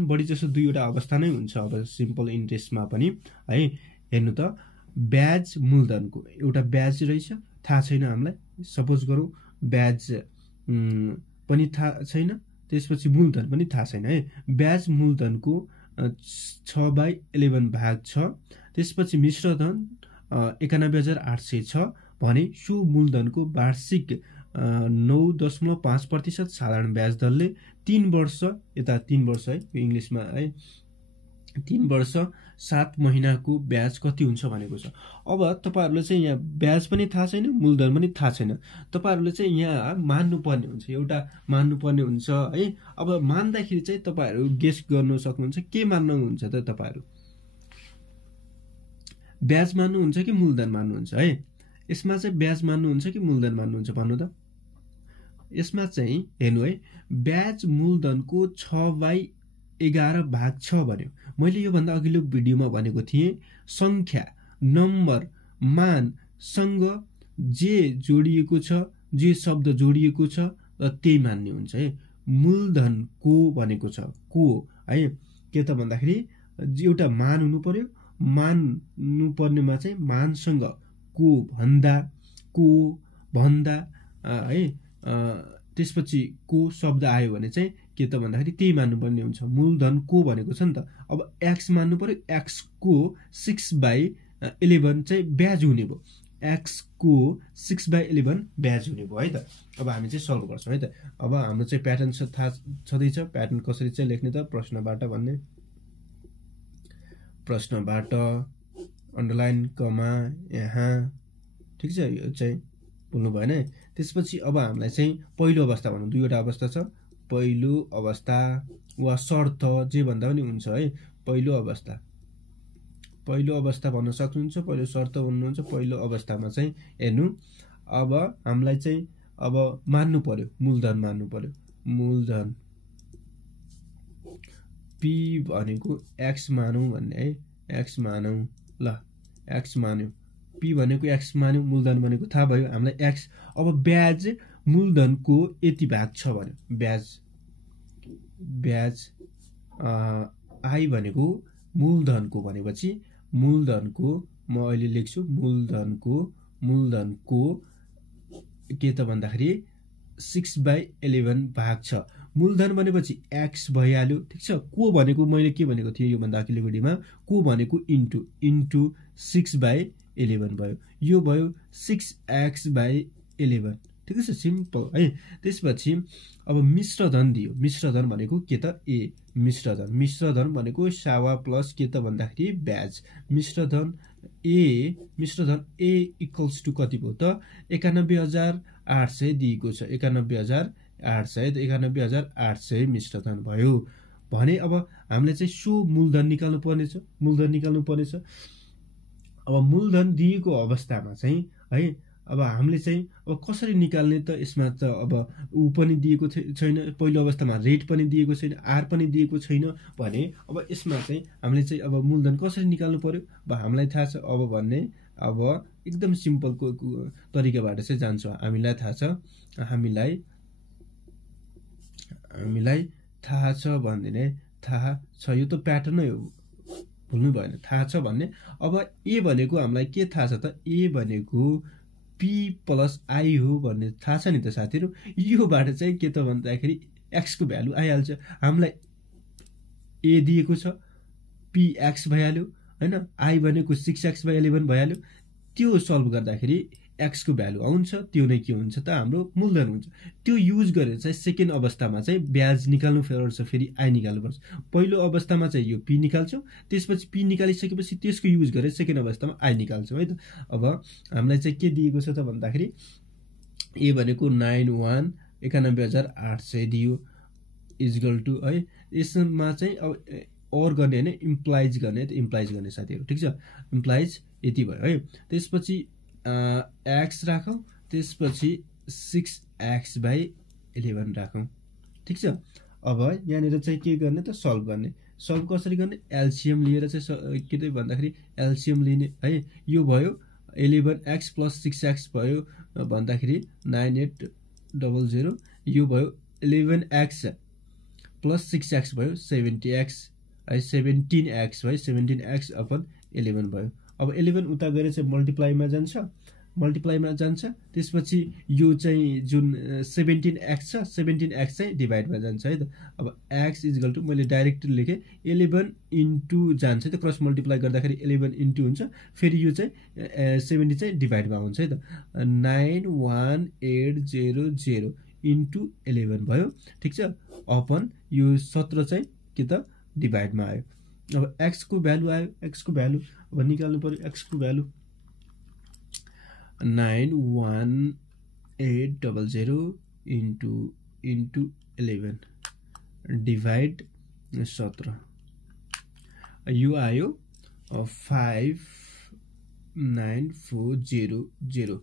बढी जसो दुईवटा अवस्था नै हुन्छ। अब सिम्पल इन्ट्रेस्टमा पनि है हेर्नु त ब्याज मूलधनको एउटा ब्याज रहेछ थाहा छैन हामीलाई, सपोज गरौँ ब्याज पनि थाहा छैन, त्यसपछि मूलधन पनि थाहा छैन है। ब्याज मूलधनको 6/11 भाग छ। त्यसपछि मिश्र धन 91,800 छ भने सो मूलधनको वार्षिक 9.5% साधारण ब्याज दरले 3 वर्ष यता 3 वर्ष है इंग्लिशमा है 3 वर्ष 7 महिनाको ब्याज कति हुन्छ भनेको छ। अब तपाईहरुले चाहिँ यहाँ ब्याज पनि थाहा छैन, मूलधन पनि थाहा छैन, तपाईहरुले चाहिँ यहाँ मान्नुपर्ने हुन्छ, एउटा मान्नुपर्ने हुन्छ है। अब मान्दाखेरि चाहिँ तपाईहरु गेस गर्न सक्नुहुन्छ के मान्नुहुन्छ त तपाईहरु, ब्याज मान्नुहुन्छ कि मूलधन मान्नुहुन्छ है। यसमा चाहिँ ब्याज मान्नुहुन्छ कि मूलधन मान्नुहुन्छ भन्नु त। यसमा चाहिँ हेर्नु है ब्याज मूलधनको 6/11 भाग छ भन्यो। मैले यो भन्दा अघिल्लो भिडियोमा भनेको थिएँ संख्या नम्बर मानसँग जे जोडिएको छ, जे शब्द जोडिएको छ र त्यही मान्ने हुन्छ है। मूलधन को भनेको छ को है, के त भन्दाखेरि एउटा मान हुनु पर्यो, मान्नु पर्नेमा चाहिँ मानसँग को भन्दा है त्यसपछि को शब्द आयो भने चाहिँ के त भन्दाखेरि त्यही मान्नुपर्ने हुन्छ। मूलधन को भनेको छ नि त। अब x मान्नु पर्यो, x को 6/11 चाहिँ ब्याज हुने भयो, x को 6/11 ब्याज हुने भयो है त। अब हामी चाहिँ सल्भ गर्छौं है त। अब हाम्रो चाहिँ प्याटर्न थाहा छँदैछ, प्याटर्न कसरी चाहिँ लेख्ने त प्रश्नबाट भन्ने, प्रश्नबाट अन्डरलाइन कमा यहाँ, ठीक छ, यो चाहिँ भुल्नु भएन है। त्यसपछि अब हामीलाई चाहिँ पहिलो अवस्था भन्नु, दुईवटा अवस्था छ, पहिलो अवस्था वा शर्त जे भन्दा पनि हुन्छ है। पहिलो अवस्था भन्न सक्नुहुन्छ, पहिलो शर्त भन्नुहुन्छ। पहिलो अवस्थामा चाहिँ हेर्नु अब हामीलाई चाहिँ अब मान्नु पर्यो, मूलधन मान्नु पर्यो। मूलधन p भनेको x मानौं भन्ने है, x मानौं ल, x मान्यो, p भनेको x मान्यो, मूलधन भनेको थाहा भयो हामीलाई x। अब ब्याज मूलधनको यति भाग छ भन्यो, ब्याज i भनेको मूलधनको भनेपछि मूलधनको म अहिले लेख्छु, मूलधनको के त भन्दाखेरि 6/11 भाग छ। मूलधन भनेपछि x भइहाल्यो, ठीक छ। को भनेको मैले के भनेको थिएँ यो भन्दा अघिल्लो भिडियोमा, को भनेको इन्टु 6/11 भयो, यो भयो 6x/11, ठीक छ, सिम्पल है। त्यसपछि अब मिश्र धन दियो, मिश्र धन भनेको के त a, मिश्र धन भनेको सावा प्लस के त भन्दाखेरि ब्याज। मिश्र धन a इक्वल्स टु कति भयो त 91,800 दिएको छ, 91,800 मिश्र धन भयो भने अब हामीले चाहिँ सो मूलधन निकाल्नु पर्नेछ, अब मूलधन दिएको अवस्थामा चाहिँ है अब हामीले चाहिँ अब कसरी निकाल्ने त। यसमा त अब उ पनि दिएको छैन, पहिलो अवस्थामा रेट पनि दिएको छैन, आर पनि दिएको छैन भने अब यसमा चाहिँ हामीले चाहिँ अब मूलधन कसरी निकाल्नु पर्यो अब हामीलाई थाहा छ। अब भन्ने अब एकदम सिम्पल तरिकाबाट चाहिँ जान्छौँ। हामीलाई थाहा छ भन्ने थाहा छ, यो त प्याटर्नै हो, भुल्नु भएन। थाहा छ भन्ने, अब ए भनेको हामीलाई के थाहा छ त, ए भनेको पी प्लस आई हो भन्ने थाहा छ नि त साथीहरू। योबाट चाहिँ के त भन्दाखेरि एक्स को भ्यालु आइहाल्छ। हामीलाई ए दिएको छ, पी एक्स भइहाल्यो हैन, आई भनेको 6x/11 भइहाल्यो। त्यो सल्भ गर्दाखेरि एक्स को भ्यालु आउँछ, त्यो नै के हुन्छ त हाम्रो मूलधन हुन्छ। त्यो युज गरेर चाहिँ सेकेन्ड अवस्थामा चाहिँ ब्याज निकाल्नु पर्छ, फेरि आई निकाल्नु पर्छ। पहिलो अवस्थामा चाहिँ यो पी निकाल्छौँ, त्यसपछि पी निकालिसकेपछि त्यसको युज गरेर सेकेन्ड अवस्थामा आई निकाल्छौँ है त। अब हामीलाई चाहिँ के दिएको छ त भन्दाखेरि ए भनेको 91,91,800 दियो इजगल टु है। यसमा चाहिँ अब और गर्ने होइन, इम्प्लाइज गर्ने साथीहरू, ठिक छ। इम्प्लाइज यति भयो है। त्यसपछि एक्स राखौँ, त्यसपछि 6x/11 राखौँ, ठिक छ। अब यहाँनिर चाहिँ के गर्ने त, सल्भ गर्ने। सल्भ कसरी गर्ने, एलसिएम लिएर चाहिँ के त भन्दाखेरि एलसिएम लिने है। यो भयो 11x + 6x भयो भन्दाखेरि 9800, यो भयो 11x + 6x भयो 70x है, 17x भयो, 17x/11 भयो। अब 11 उता गएर चाहिँ मल्टिप्लाइमा जान्छ। त्यसपछि यो चाहिँ जुन 17x छ, 17x चाहिँ डिभाइडमा जान्छ है त। अब x इजगल टु मैले डाइरेक्ट लेखेँ 11 इन्टु जान्छ है त, क्रस मल्टिप्लाई गर्दाखेरि 11 इन्टु हुन्छ, फेरि यो चाहिँ 70 चाहिँ डिभाइडमा हुन्छ है त। 91800 इन्टु 11 भयो, ठिक छ। अपन यो 17 चाहिँ के त डिभाइडमा आयो। अब एक्स को भ्यालु आयो, एक्स को भ्यालु अब निकाल्नु पर्यो। एक्स को भ्यालु 91800 इन्टु 11 डिभाइड 17, यो आयो 59,400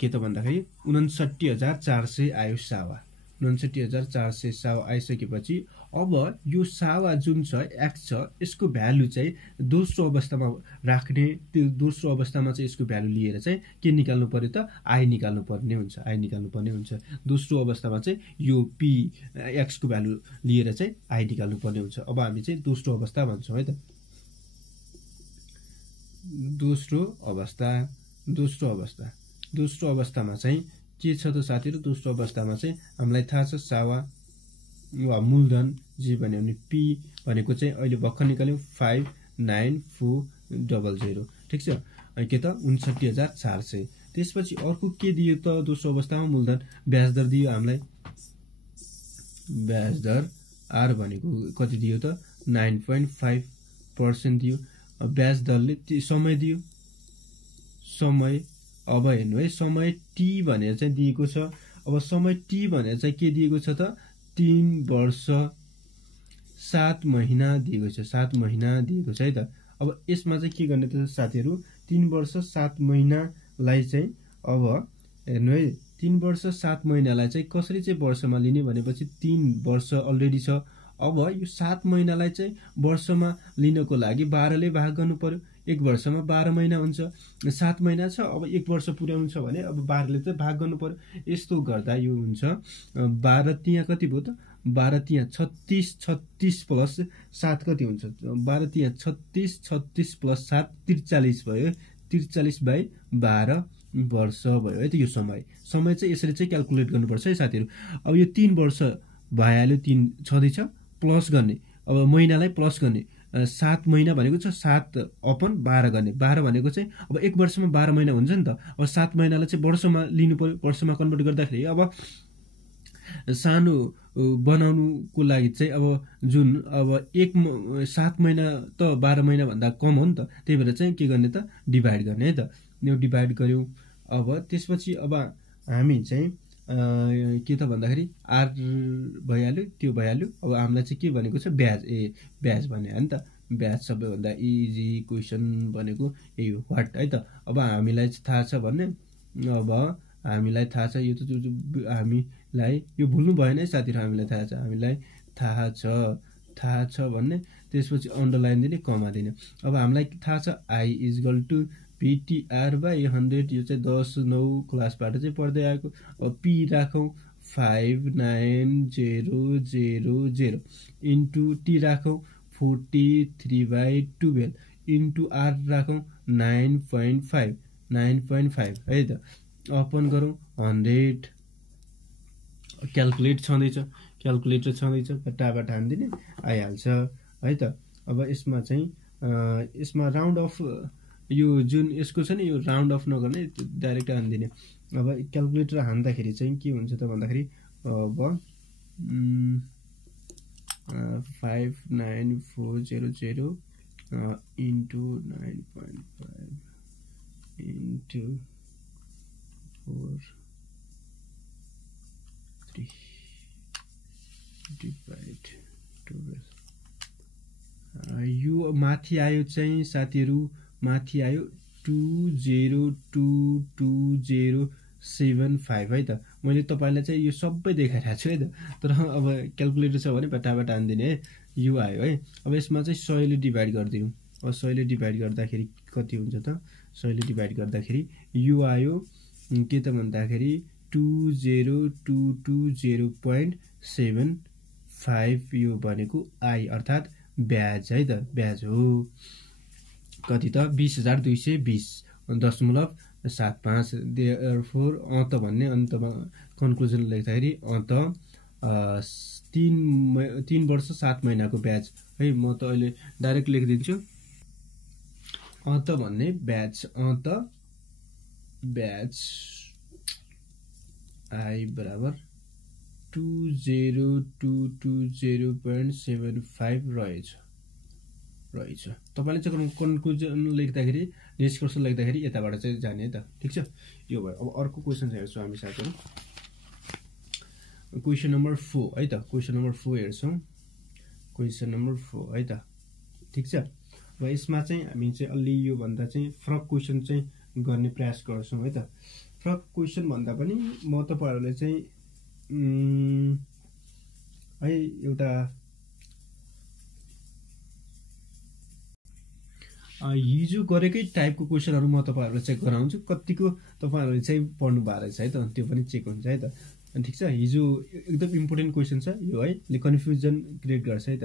के त भन्दाखेरि 59,400 आयो सावा। 59,400 सावा आइसकेपछि अब यो सावा जुन छ एक्स छ, यसको भ्यालु चाहिँ दोस्रो अवस्थामा राख्ने। त्यो दोस्रो अवस्थामा चाहिँ यसको भ्यालु लिएर चाहिँ के निकाल्नु पर्यो त, आई निकाल्नु पर्ने हुन्छ। दोस्रो अवस्थामा चाहिँ यो पी एक्स को भ्यालु लिएर चाहिँ आई निकाल्नु पर्ने हुन्छ। अब हामी चाहिँ दोस्रो अवस्था भन्छौँ है त। दोस्रो अवस्थामा चाहिँ के छ त साथीहरू, दोस्रो अवस्थामा चाहिँ हामीलाई थाहा छ सावा वा मूलधन जी भन्यो भने पी भनेको चाहिँ अहिले भर्खर निकाल्यौँ 59,400, ठिक छ। के त 59,400। त्यसपछि अर्को के दियो त दोस्रो अवस्थामा, मूलधन ब्याज दर दियो हामीलाई। ब्याज दर आर भनेको कति दियो त 9.5% दियो। ब्याज दरले समय दियो, समय अब हेर्नु है, समय टी भनेर चाहिँ दिएको छ। अब समय टी भनेर चाहिँ के दिएको छ त, 3 वर्ष 7 महिना दिएको छ, 7 महिना दिएको छ है त। अब यसमा चाहिँ के गर्ने त साथीहरू, 3 वर्ष 7 महिनालाई चाहिँ अब हेर्नु है, 3 वर्ष 7 महिनालाई चाहिँ कसरी चाहिँ वर्षमा लिने भनेपछि 3 वर्ष अलरेडी छ। अब यो 7 महिनालाई चाहिँ वर्षमा लिनको लागि 12 ले भाग गर्नु पर्यो। एक वर्षमा 12 महिना हुन्छ, 7 महिना छ, अब 1 वर्ष पुर्याउनु छ भने अब 12 ले चाहिँ भाग गर्नु पर्यो। यस्तो गर्दा यो हुन्छ 12 तिया कति भयो त, 12 तिया 36, 36 प्लस 7 कति हुन्छ, 12 तिया 36, 36 प्लस 7 43 भयो। 43/12 वर्ष भयो है त। यो समय चाहिँ यसरी चाहिँ क्याल्कुलेट गर्नुपर्छ है साथीहरू। अब यो 3 वर्ष भइहाल्यो, 3 छँदैछ, प्लस गर्ने। अब महिनालाई प्लस गर्ने, 7 महिना भनेको छ 7/12 गर्ने। 12 भनेको चाहिँ अब 1 वर्षमा 12 महिना हुन्छ नि त। अब 7 महिनालाई चाहिँ वर्षमा लिनु पर्यो। वर्षमा कन्भर्ट गर्दाखेरि अब सानो बनाउनुको लागि चाहिँ अब जुन अब 7 महिना त 12 महिना भन्दा कम हो नि त, त्यही भएर चाहिँ के गर्ने त, डिभाइड गर्ने है त। यो डिभाइड गर्यौँ। अब त्यसपछि अब हामी चाहिँ के त भन्दाखेरि आर भइहाल्यो, त्यो भइहाल्यो। अब हामीलाई चाहिँ के भनेको छ, ब्याज भने हो नि त। ब्याज सबैभन्दा इजी क्वेसन भनेको यही हो, व्हाट है त। अब हामीलाई थाहा छ भन्ने, अब हामीलाई थाहा छ, यो त हामीलाई यो भुल्नु भएन है साथीहरू। हामीलाई थाहा छ भन्ने, त्यसपछि अन्डरलाइन दिने, कमा दिने। अब हामीलाई थाहा छ आई इजगल टु PTR/100 यो चाहिँ 10/9 क्लासबाट चाहिँ पढ्दै आएको। अब P राखौँ 59000 इन्टु T राखौँ 43/12 इन्टु R राखौँ 9.5 है त। अपन गरौँ 100 क्याल्कुलेटर छँदैछ बट्टाबाट हान्दिने आइहाल्छ है त। अब यसमा चाहिँ यसमा राउन्ड अफ यो जुन यसको छ नि यो राउन्ड अफ नगर्ने डाइरेक्ट हान्दिने। अब क्याल्कुलेटर हान्दाखेरि चाहिँ के हुन्छ त भन्दाखेरि अब 59400 इन्टु 9.5 इन्टु 4 डिभाइड 12 यो माथि आयो चाहिँ साथीहरु माथि आयो 202275 है त। मैले तपाईलाई चाहिँ यो सबै देखाइरहेको छु है त। तर अब क्याल्कुलेटर छ भने बट्टाबाट हान्दिने है यो आयो है। अब यसमा चाहिँ 100 ले डिभाइड गर्दिनु। अब 100 ले डिभाइड गर्दाखेरि कति हुन्छ त 100 ले डिभाइड गर्दाखेरि यो आयो के त भन्दाखेरि 2022.75 यो भनेको आई अर्थात ब्याज है त ब्याज हो। कति त 20220.75 देयरफोर अन्त भन्ने अन्तमा कन्क्लुजन लेख्दाखेरि अन्त 3 वर्ष 7 महिनाको ब्याज है। म त अहिले डाइरेक्ट लेखिदिन्छु अन्त भन्ने ब्याज अन्त ब्याज आई बराबर 2022.75 रहेछ। तपाईले चाहिँ कन्क्लुजन लेख्दाखेरि निष्कर्ष लेख्दाखेरि यताबाट चाहिँ जाने है त। ठीक छ यो भयो। अब अर्को क्वेशन हेर्छौं हामी साथीहरु। क्वेशन नम्बर 4 है त। क्वेशन नम्बर 4 हेर्छौं। क्वेशन नम्बर 4 है त। ठीक छ। अब यसमा चाहिँ हामी चाहिँ अलि यो भन्दा चाहिँ फरक क्वेशन चाहिँ गर्ने प्रयास गर्छौं है त। फरक क्वेशन भन्दा पनि म तपाईहरुले चाहिँ है एउटा हिजो गरेकै टाइपको क्वेशनहरु म तपाईहरुलाई चेक गराउँछु। कतिको तपाईहरुले चाहिँ पढ्नु भएको रहेछ है त त्यो पनि चेक हुन्छ है त। ठीक छ हिजो एकदम इम्पोर्टेन्ट क्वेशन छ यो है। ले कन्फ्युजन क्रिएट गर्छ है त।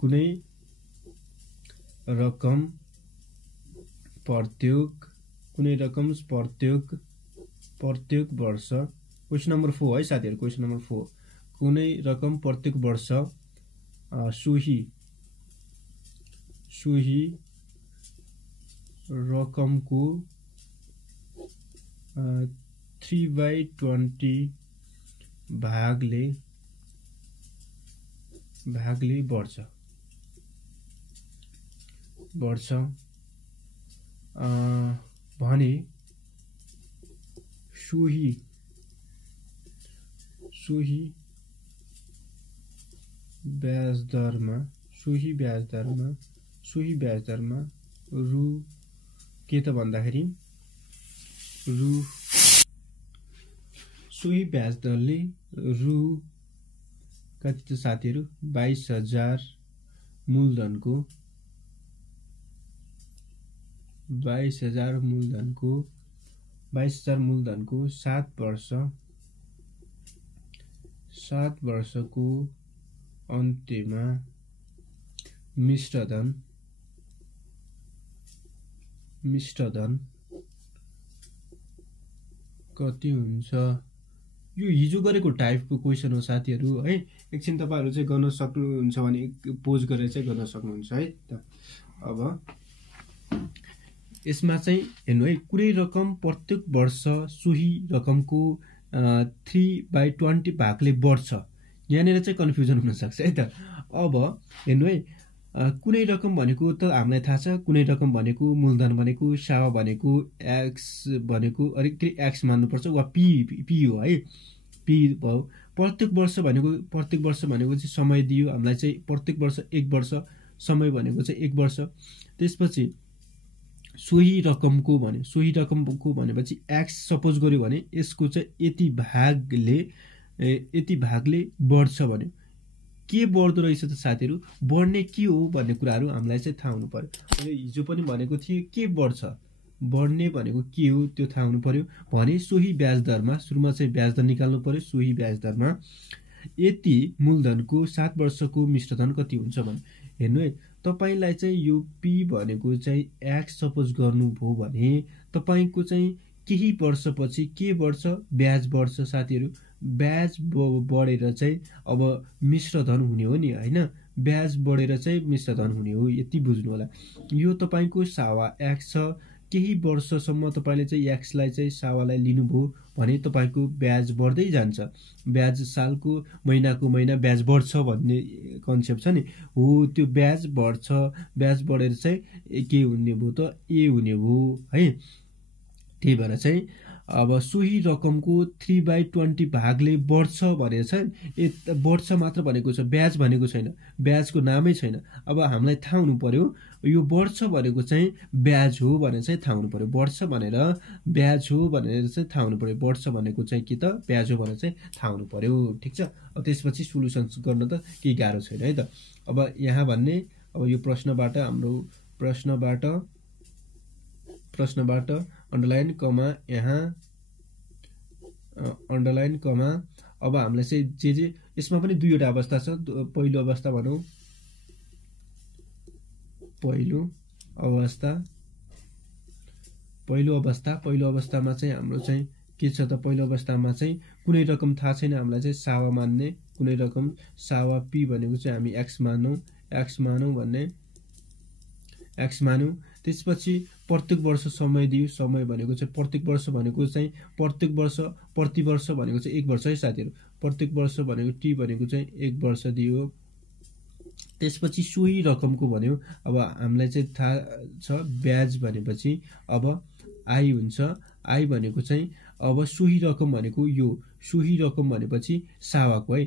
कुनै रकम प्रत्येक वर्ष क्वेशन नम्बर 4 है साथीहरु। क्वेशन नम्बर 4 कुनै रकम प्रत्येक वर्ष सोही रकमको 3/20 भागले बढ्छ भने सोही ब्याज दरमा रु के त भन्दाखेरि सोही ब्याज दरले रु कति त साथीहरु 22000 मूलधनको 7 वर्षको अन्त्यमा मिष्टधन कति हुन्छ। यो हिजो गरेको टाइपको क्वेशन हो साथीहरु है। एकछिन तपाईहरु चाहिँ गर्न सक्नुहुन्छ भने पोज गरेर चाहिँ गर्न सक्नुहुन्छ है त। अब यसमा चाहिँ हेर्नु है कुनै रकम प्रत्येक वर्ष सोही रकमको 3/20 भागले बढ्छ। यहाँनेर चाहिँ कन्फ्युजन हुन सक्छ है त। अब हेर्नु है कुनै रकम भनेको त हामीलाई थाहा छ कुनै रकम भनेको मूलधन भनेको सावा भनेको एक्स भनेको एक्स मान्नुपर्छ वा पी हो है। पी भयो। प्रत्येक वर्ष भनेको चाहिँ समय दियो हामीलाई चाहिँ प्रत्येक वर्ष 1 वर्ष समय भनेको चाहिँ 1 वर्ष। त्यसपछि सोही रकमको भनेपछि एक्स सपोज गर्यो भने यसको चाहिँ यति भागले बढ्छ भन्यो। के बढ्दो रहेछ त साथीहरु बढ्ने के हो भन्ने कुराहरु हामीलाई चाहिँ थाहा हुनु पर्यो। मैले हिजो पनि भनेको थिए के बढ्छ बढ्ने भनेको के हो त्यो थाहा हुनु पर्यो भने सोही ब्याज दरमा सुरुमा चाहिँ ब्याज दर निकाल्नु पर्यो। सोही ब्याज दरमा यति मूलधनको 7 वर्षको मिश्रधन कति हुन्छ भने हेर्नु है, तपाईलाई चाहिँ यो पी भनेको चाहिँ एक्स सपोज गर्नुभयो भने तपाईको चाहिँ केही वर्षपछि के बढ्छ, ब्याज बढ्छ साथीहरू। ब्याज बढेर चाहिँ अब मिश्रधन हुने हो नि हैन, ब्याज बढेर चाहिँ मिश्रधन हुने हो, यति बुझ्नु होला। यो तपाईको सावा एक्स छ, केही वर्षसम्म तपाईले चाहिँ एक्सलाई चाहिँ सावालाई लिनुभयो भने तपाईको ब्याज बढ्दै जान्छ। ब्याज सालको महिनाको महिना ब्याज बढ्छ भन्ने कन्सेप्ट छ नि, हो त्यो ब्याज बढ्छ। ब्याज बढेर चाहिँ के हुने भयो त ए हुने भयो है। त्यही भएर चाहिँ अब सोही रकमको 3/20 भागले बढ्छ भनेर चाहिँ बढ्छ मात्र भनेको छ, ब्याज भनेको छैन, ब्याजको नामै छैन। अब हामीलाई थाहा हुनु पर्यो यो बढ्छ भनेको चाहिँ ब्याज हो भनेर चाहिँ थाहा हुनु पर्यो, बढ्छ भनेर ब्याज हो भनेर चाहिँ थाहा हुनु पर्यो, बढ्छ भनेको चाहिँ के त ब्याज हो भनेर चाहिँ थाहा हुनु पर्यो। ठिक छ, अब त्यसपछि सोलुसन गर्न त केही गाह्रो छैन है त। अब यहाँ भन्ने अब यो प्रश्नबाट हाम्रो प्रश्नबाट अन्डरलाइन कमा यहाँ अन्डरलाइन कमा। अब हामीलाई चाहिँ जे यसमा पनि दुईवटा अवस्था छ। पहिलो अवस्था भनौँ, पहिलो अवस्थामा चाहिँ हाम्रो चाहिँ के छ त, पहिलो अवस्थामा चाहिँ कुनै रकम थाहा छैन हामीलाई चाहिँ सावा मान्ने, कुनै रकम सावा पी भनेको चाहिँ हामी एक्स मानौँ भन्ने एक्स मानौँ। त्यसपछि प्रत्येक वर्ष समय दियो, समय भनेको चाहिँ प्रत्येक वर्ष भनेको चाहिँ प्रति वर्ष भनेको चाहिँ 1 वर्ष है साथीहरू। प्रत्येक वर्ष भनेको टी भनेको चाहिँ 1 वर्ष दियो। त्यसपछि सोही रकमको भन्यो, अब हामीलाई चाहिँ थाहा छ ब्याज भनेपछि अब आई हुन्छ। आई भनेको चाहिँ अब सोही रकम भनेको यो सोही रकम भनेपछि सावाको है,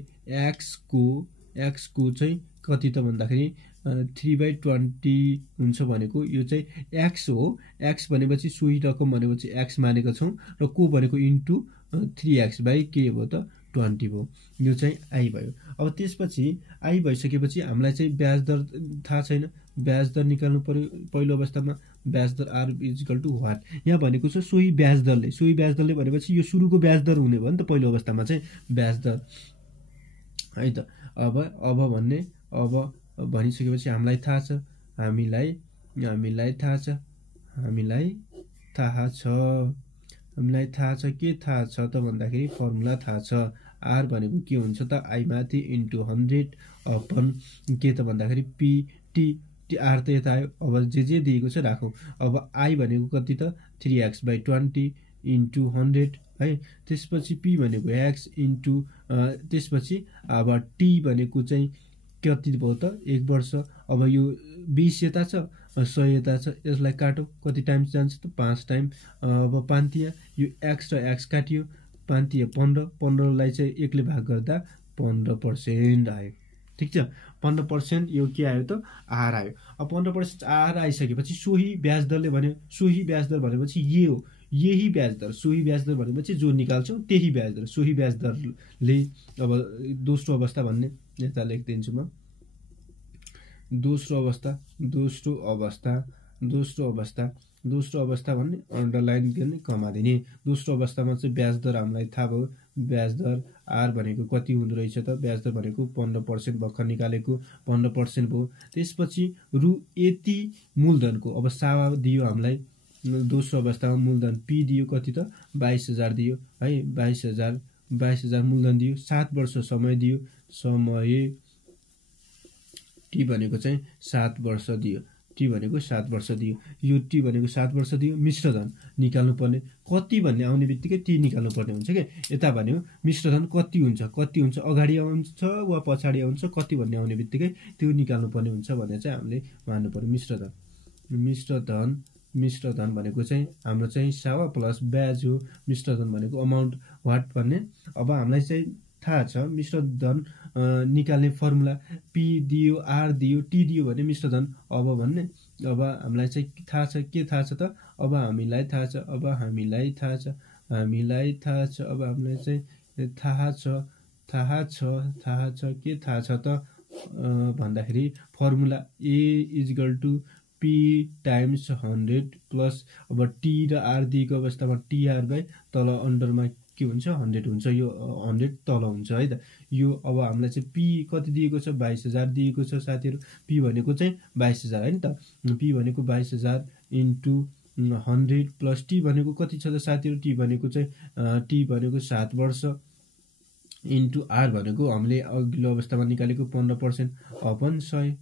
एक्सको चाहिँ कति त भन्दाखेरि 3/20 हुन्छ भनेको यो चाहिँ एक्स हो। एक्स भनेपछि सोही रकम भनेपछि एक्स मानेको छौँ र को भनेको इन्टु 3x बाई के भयो त 20 भयो। यो चाहिँ आई भयो। अब त्यसपछि आई भइसकेपछि हामीलाई चाहिँ ब्याज दर थाहा छैन, ब्याज दर निकाल्नु पर्यो। पहिलो अवस्थामा ब्याज there are equal to what, यहाँ भनेको छ सोही ब्याज दरले भनेपछि यो सुरुको ब्याज दर हुने भयो नि त पहिलो अवस्थामा चाहिँ ब्याज दर है त। अब भन्ने अब भनिसकेपछि हामीलाई थाहा छ के थाहा छ त भन्दाखेरि फर्मुला थाहा छ। आर भनेको के हुन्छ त आई माथि इन्टु 100 अपन के त भन्दाखेरि पी टी आर त यता आयो। अब जे दिएको छ राखौँ। अब आई भनेको कति त 3x/20 इन्टु 100 है। त्यसपछि पी भनेको एक्स इन्टु त्यसपछि अब टी भनेको चाहिँ कति भयो त 1 वर्ष। अब यो 20 यता छ 100 यता छ, यसलाई काटो कति टाइम्स जान्छ त 5 टाइम। अब 5 तिया यो एक्स र एक्स काटियो, 5 तिया 15लाई चाहिँ 1 ले भाग गर्दा 15% आयो। ठिक छ, 15% यो के आयो त आर आयो। अब 15% आर आइसकेपछि सोही ब्याज दरले भन्यो, सोही ब्याज दर भनेपछि ये हो, यही ब्याज दर। सोही ब्याज दर भनेपछि जो निकाल्छौँ त्यही ब्याज दर, सोही ब्याज दरले। अब दोस्रो अवस्था भन्ने यता लेखिदिन्छु म। दोस्रो अवस्था भन्ने अन्डरलाइन गर्ने कमा दिने। दोस्रो अवस्थामा चाहिँ ब्याज दर हामीलाई थाहा भयो, ब्याज दर आर भनेको कति हुँदो रहेछ त, ब्याज दर भनेको 15% भर्खर निकालेको 15% भयो। त्यसपछि रु यति मूलधनको अब सावा दियो हामीलाई। दोस्रो अवस्थामा मूलधन पी दियो कति त 22,000 दियो है, 22,000 मूलधन दियो। 7 वर्ष समय दियो, समय टी भनेको चाहिँ 7 वर्ष दियो, टी भनेको 7 वर्ष दियो। यो टी भनेको 7 वर्ष दियो। मिश्रधन निकाल्नु पर्ने कति भन्ने आउने बित्तिकै टी निकाल्नु पर्ने हुन्छ क्या। यता भन्यो मिश्रधन कति हुन्छ अगाडि आउँछ वा पछाडि आउँछ, कति भन्ने आउने बित्तिकै त्यो निकाल्नु पर्ने हुन्छ भनेर चाहिँ हामीले मान्नु पर्यो। मिश्रधन भनेको चाहिँ हाम्रो चाहिँ सावा प्लस ब्याज हो। मिश्रधन भनेको अमाउन्ट वाट भन्ने। अब हामीलाई चाहिँ थाहा छ मिश्रधन निकाल्ने फर्मुला पी दियो, आर दियो, टी दियो भने मिश्रधन अब भन्ने। अब हामीलाई चाहिँ थाहा छ के थाहा छ त, अब हामीलाई थाहा छ के थाहा छ त भन्दाखेरि formula A equal to P times 100 plus अब T र R दिएको अवस्थामा TR बाई तल अन्डरमा के हुन्छ 100 हुन्छ, यो 100 तल हुन्छ है त। यो अब हामीलाई चाहिँ P कति दिएको छ 22,000 दिएको छ साथीहरू। P भनेको चाहिँ 22,000 है नि त। P भनेको 22,000 इन्टु 100 प्लस T भनेको कति छ त साथीहरू, T भनेको चाहिँ T भनेको 7 वर्ष इन्टु R भनेको हामीले अघिल्लो अवस्थामा निकालेको 15% अपन 100।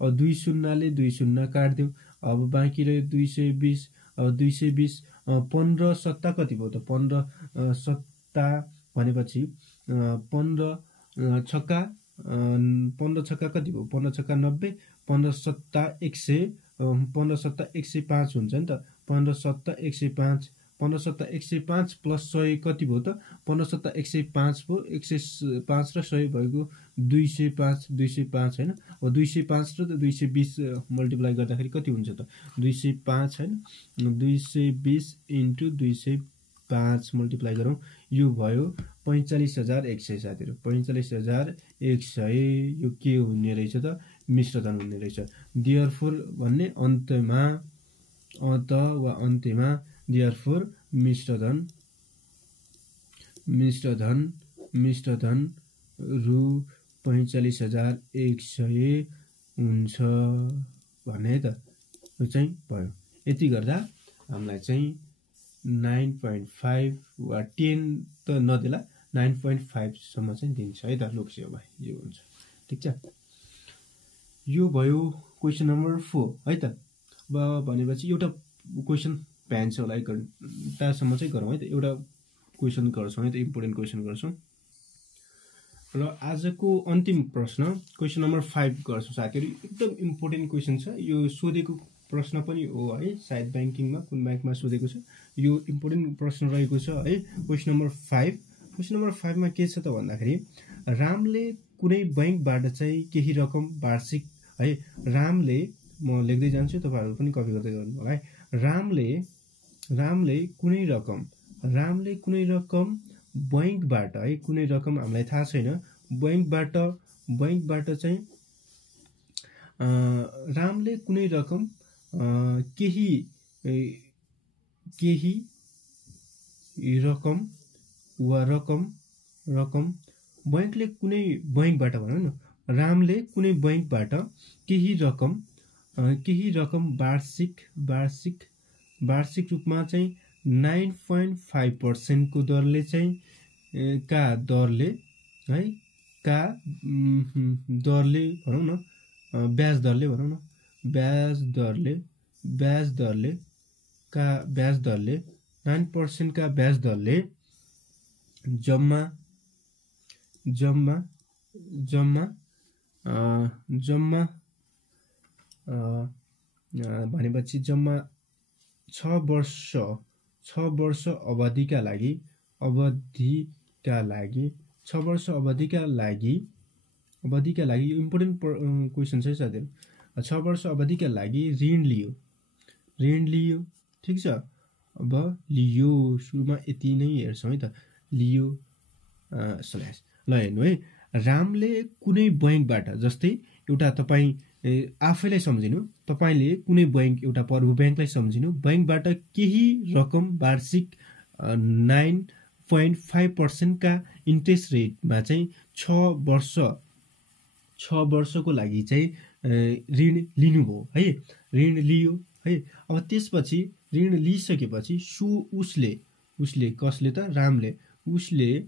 अब 2 शून्यले 2 शून्य काट्दिउँ, अब बाँकी रह्यो 220। अब 220 15 सत्ता कति भयो त, 15 सत्ता भनेपछि 15 छक्का 15 छक्का कति भयो, 15 छक्का 90, 15 सत्ता 100, 15 सत्ता 105 हुन्छ नि त। 15 सत्ता 105, 15 सत्ता 105 प्लस 100 कति भयो त, 15 सत्ता 105 भयो, 105 र 100 भएको 205 हैन। अब 205 र 220 मल्टिप्लाई गर्दाखेरि कति हुन्छ त, 205 हैन, 220 इन्टु 205 मल्टिप्लाई गरौँ, यो भयो 45,100 साथीहरू। 45,100 यो के हुने रहेछ त, मिश्रधन हुने रहेछ। देयरफोर भन्ने अन्त्यमा, अथवा अन्त्यमा, देयरफोर मिश्रधन रु 45,100 हुन्छ भन्ने है त। यो चाहिँ भयो। यति गर्दा हामीलाई चाहिँ 9.5 वा 10 त नदेला, 9.5 सम्म चाहिँ दिन्छ है त। लोकसेवा भाइ यो हुन्छ, ठिक छ। यो भयो क्वेसन नम्बर 4 है त। अब भनेपछि एउटा क्वेसन भ्यान्छ होला, 1 घन्टासम्म चाहिँ गरौँ है त। एउटा क्वेसन गर्छौँ है त, इम्पोर्टेन्ट क्वेसन गर्छौँ। र आजको अन्तिम प्रश्न क्वेसन नम्बर 5 गर्छौँ साथीहरू। एकदम इम्पोर्टेन्ट क्वेसन छ, यो सोधेको प्रश्न पनि हो है, सायद ब्याङ्किङमा कुन ब्याङ्कमा सोधेको छ। यो इम्पोर्टेन्ट प्रश्न रहेको छ है। क्वेसन नम्बर 5, क्वेसन नम्बर 5 मा के छ त भन्दाखेरि, रामले कुनै बैंकबाट चाहिँ केही रकम वार्षिक है, रामले, म लेख्दै जान्छु तपाईहरु पनि कपी गर्दै गर्नु होला है। रामले कुनै रकम बैंकबाट है, कुनै रकम हामीलाई थाहा छैन, बैंकबाट चाहिँ रामले कुनै रकम केही रकम वा रकम बैंकले कुनै बैंकबाट भनौं न, रामले कुनै बैंकबाट केही रकम वार्षिक रूपमा चाहिँ 9.5% को दरले चाहिँ दरले भनौं न, ब्याज दरले 9% का ब्याज दरले जम्मा भनेपछि जम्मा 6 वर्ष अवधिका लागि 6 वर्ष अवधिका लागि इम्पोर्टेन्ट क्वेशन छ साथीहरु। 6 वर्ष अवधिका लागि ऋण लियो, ठीक छ। अब लियो सुरुमा यति नै हेर्छौं है त, लियो स्ल्याश ल हेर्नु है। रामले कुनै बैंकबाट, जस्तै एउटा तपाई आफैलाई सम्झिनु, तपाईले कुनै बैंक, एउटा प्रभु बैंकलाई सम्झिनु, बैंकबाट केही रकम वार्षिक 9.5% का इन्ट्रेस्ट रेटमा चाहिँ 6 वर्षको लागि चाहिँ ऋण लिनुभयो है, ऋण लियो है। अब त्यसपछि ऋण लिइसकेपछि उसले कसले त, रामले, उसले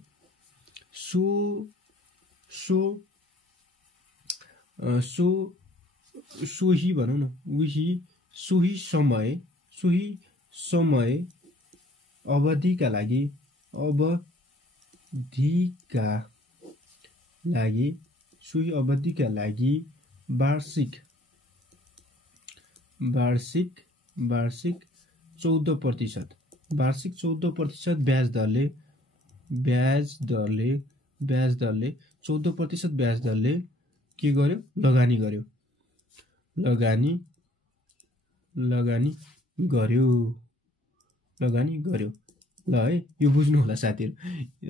सोही भनौं न, सोही समय अवधिका लागि सोही अवधिका लागि वार्षिक 14% ब्याज दरले 14% ब्याज दरले के गर्यो, लगानी गर्यो ल है। यो बुझ्नु होला साथीहरु।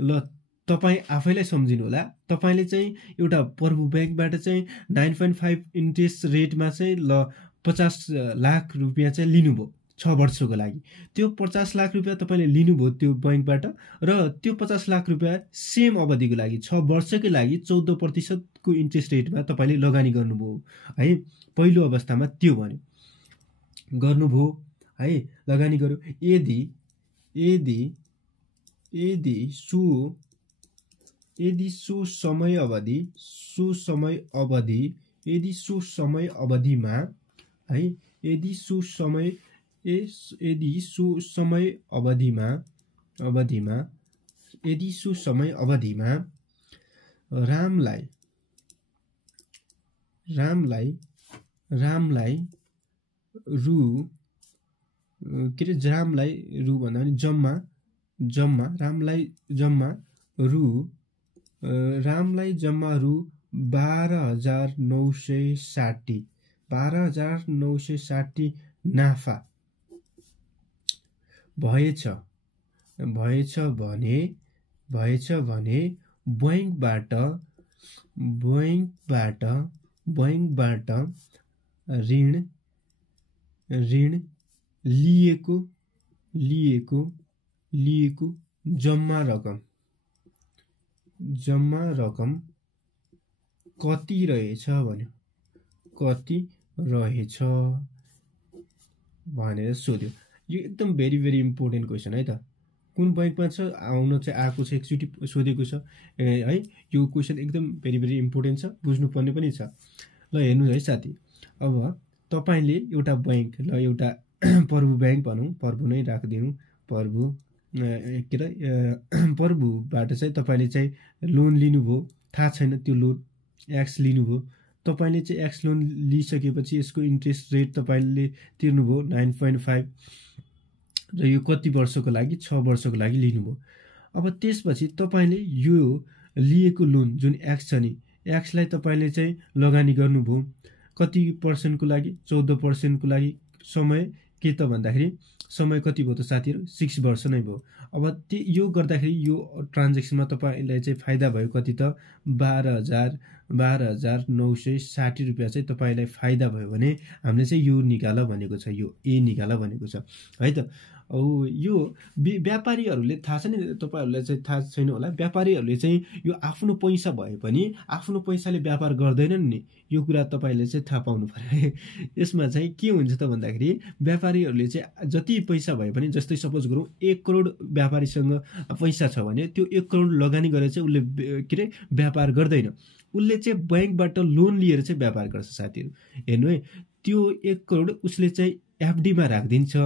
ल तपाई आफैलाई सम्झिनु होला, तपाईले चाहिँ एउटा प्रभु बैंकबाट चाहिँ 9.5 इन्ट्रेस्ट रेटमा चाहिँ ल 50 लाख रुपियाँ चाहिँ लिनुभयो 6 वर्षको लागि। त्यो 50 लाख रुपियाँ तपाईँले लिनुभयो त्यो बैंकबाट र त्यो 50 लाख रुपियाँ सेम अवधिको लागि 6 वर्षकै लागि 14% को इन्ट्रेस्ट रेटमा तपाईँले लगानी गर्नुभयो है। पहिलो अवस्थामा त्यो भन्यो गर्नुभयो है, लगानी गर्यो। यदि यदि यदि सो समय अवधिमा है, यदि सो समय अवधिमा रामलाई रु भन्दा पनि रामलाई जम्मा रु 12,960 नाफा भएछ भने बैंकबाट ऋण लिएको जम्मा रकम कति रहेछ भनेर सोध्यो। यो एकदम भेरी भेरी इम्पोर्टेन्ट क्वेसन है त। कुन बैंकमा छ आउन चाहिँ आएको छ, एकचोटि सोधेको छ है। यो क्वेसन एकदम भेरी भेरी इम्पोर्टेन्ट छ, बुझ्नुपर्ने पनि छ। ल हेर्नु है साथी, अब तपाईले एउटा बैंक, ल एउटा प्रभु बैंक भनौँ, प्रभु नै राखिदिनु, प्रभुबाट चाहिँ तपाईले चाहिँ लोन लिनुभयो, थाहा छैन त्यो लोन एक्स लिनुभयो। तपाईले चाहिँ एक्स लोन लिइसकेपछि यसको इन्ट्रेस्ट रेट तपाईले तिर्नुभयो 9.5 र यो कति वर्षको लागि 6 वर्षको लागि लिनुभयो। अब त्यसपछि तपाईले यो लिएको लोन जुन एक्स छ नि, एक्सलाई तपाईले चाहिँ लगानी गर्नुभयो कति पर्सेन्टको लागि 14% को लागि। समय के त भन्दाखेरि समय कति भयो त साथीहरु 6 वर्ष नै भयो। अब यो गर्दाखेरि यो ट्रान्ज्याक्सनमा तपाईलाई चाहिँ फाइदा भयो कति त 12,960 रुपैयाँ चाहिँ तपाईलाई फाइदा भयो भने हामीले चाहिँ यो निकाल भनेको छ, यो ए निकाल भनेको छ है त। औ यो व्यापारीहरूले थाहा छ नि, तपाईहरुलाई चाहिँ थाहा छैन होला, व्यापारीहरूले चाहिँ यो आफ्नो पैसा भए पनि आफ्नो पैसाले व्यापार गर्दैनन् नि, यो कुरा तपाईले चाहिँ थाहा पाउनु पर्यो। यसमा चाहिँ के हुन्छ त भन्दाखेरि व्यापारीहरूले चाहिँ जति पैसा भए पनि, जस्तै सपोज गरौँ 1 करोड व्यापारीसँग पैसा छ भने त्यो 1 करोड लगानी गरेर चाहिँ उसले के रे व्यापार गर्दैन, उसले चाहिँ बैंकबाट लोन लिएर चाहिँ व्यापार गर्छ साथीहरु। हेर्नु है, त्यो 1 करोड उसले चाहिँ एफडीमा राख्दिन्छ।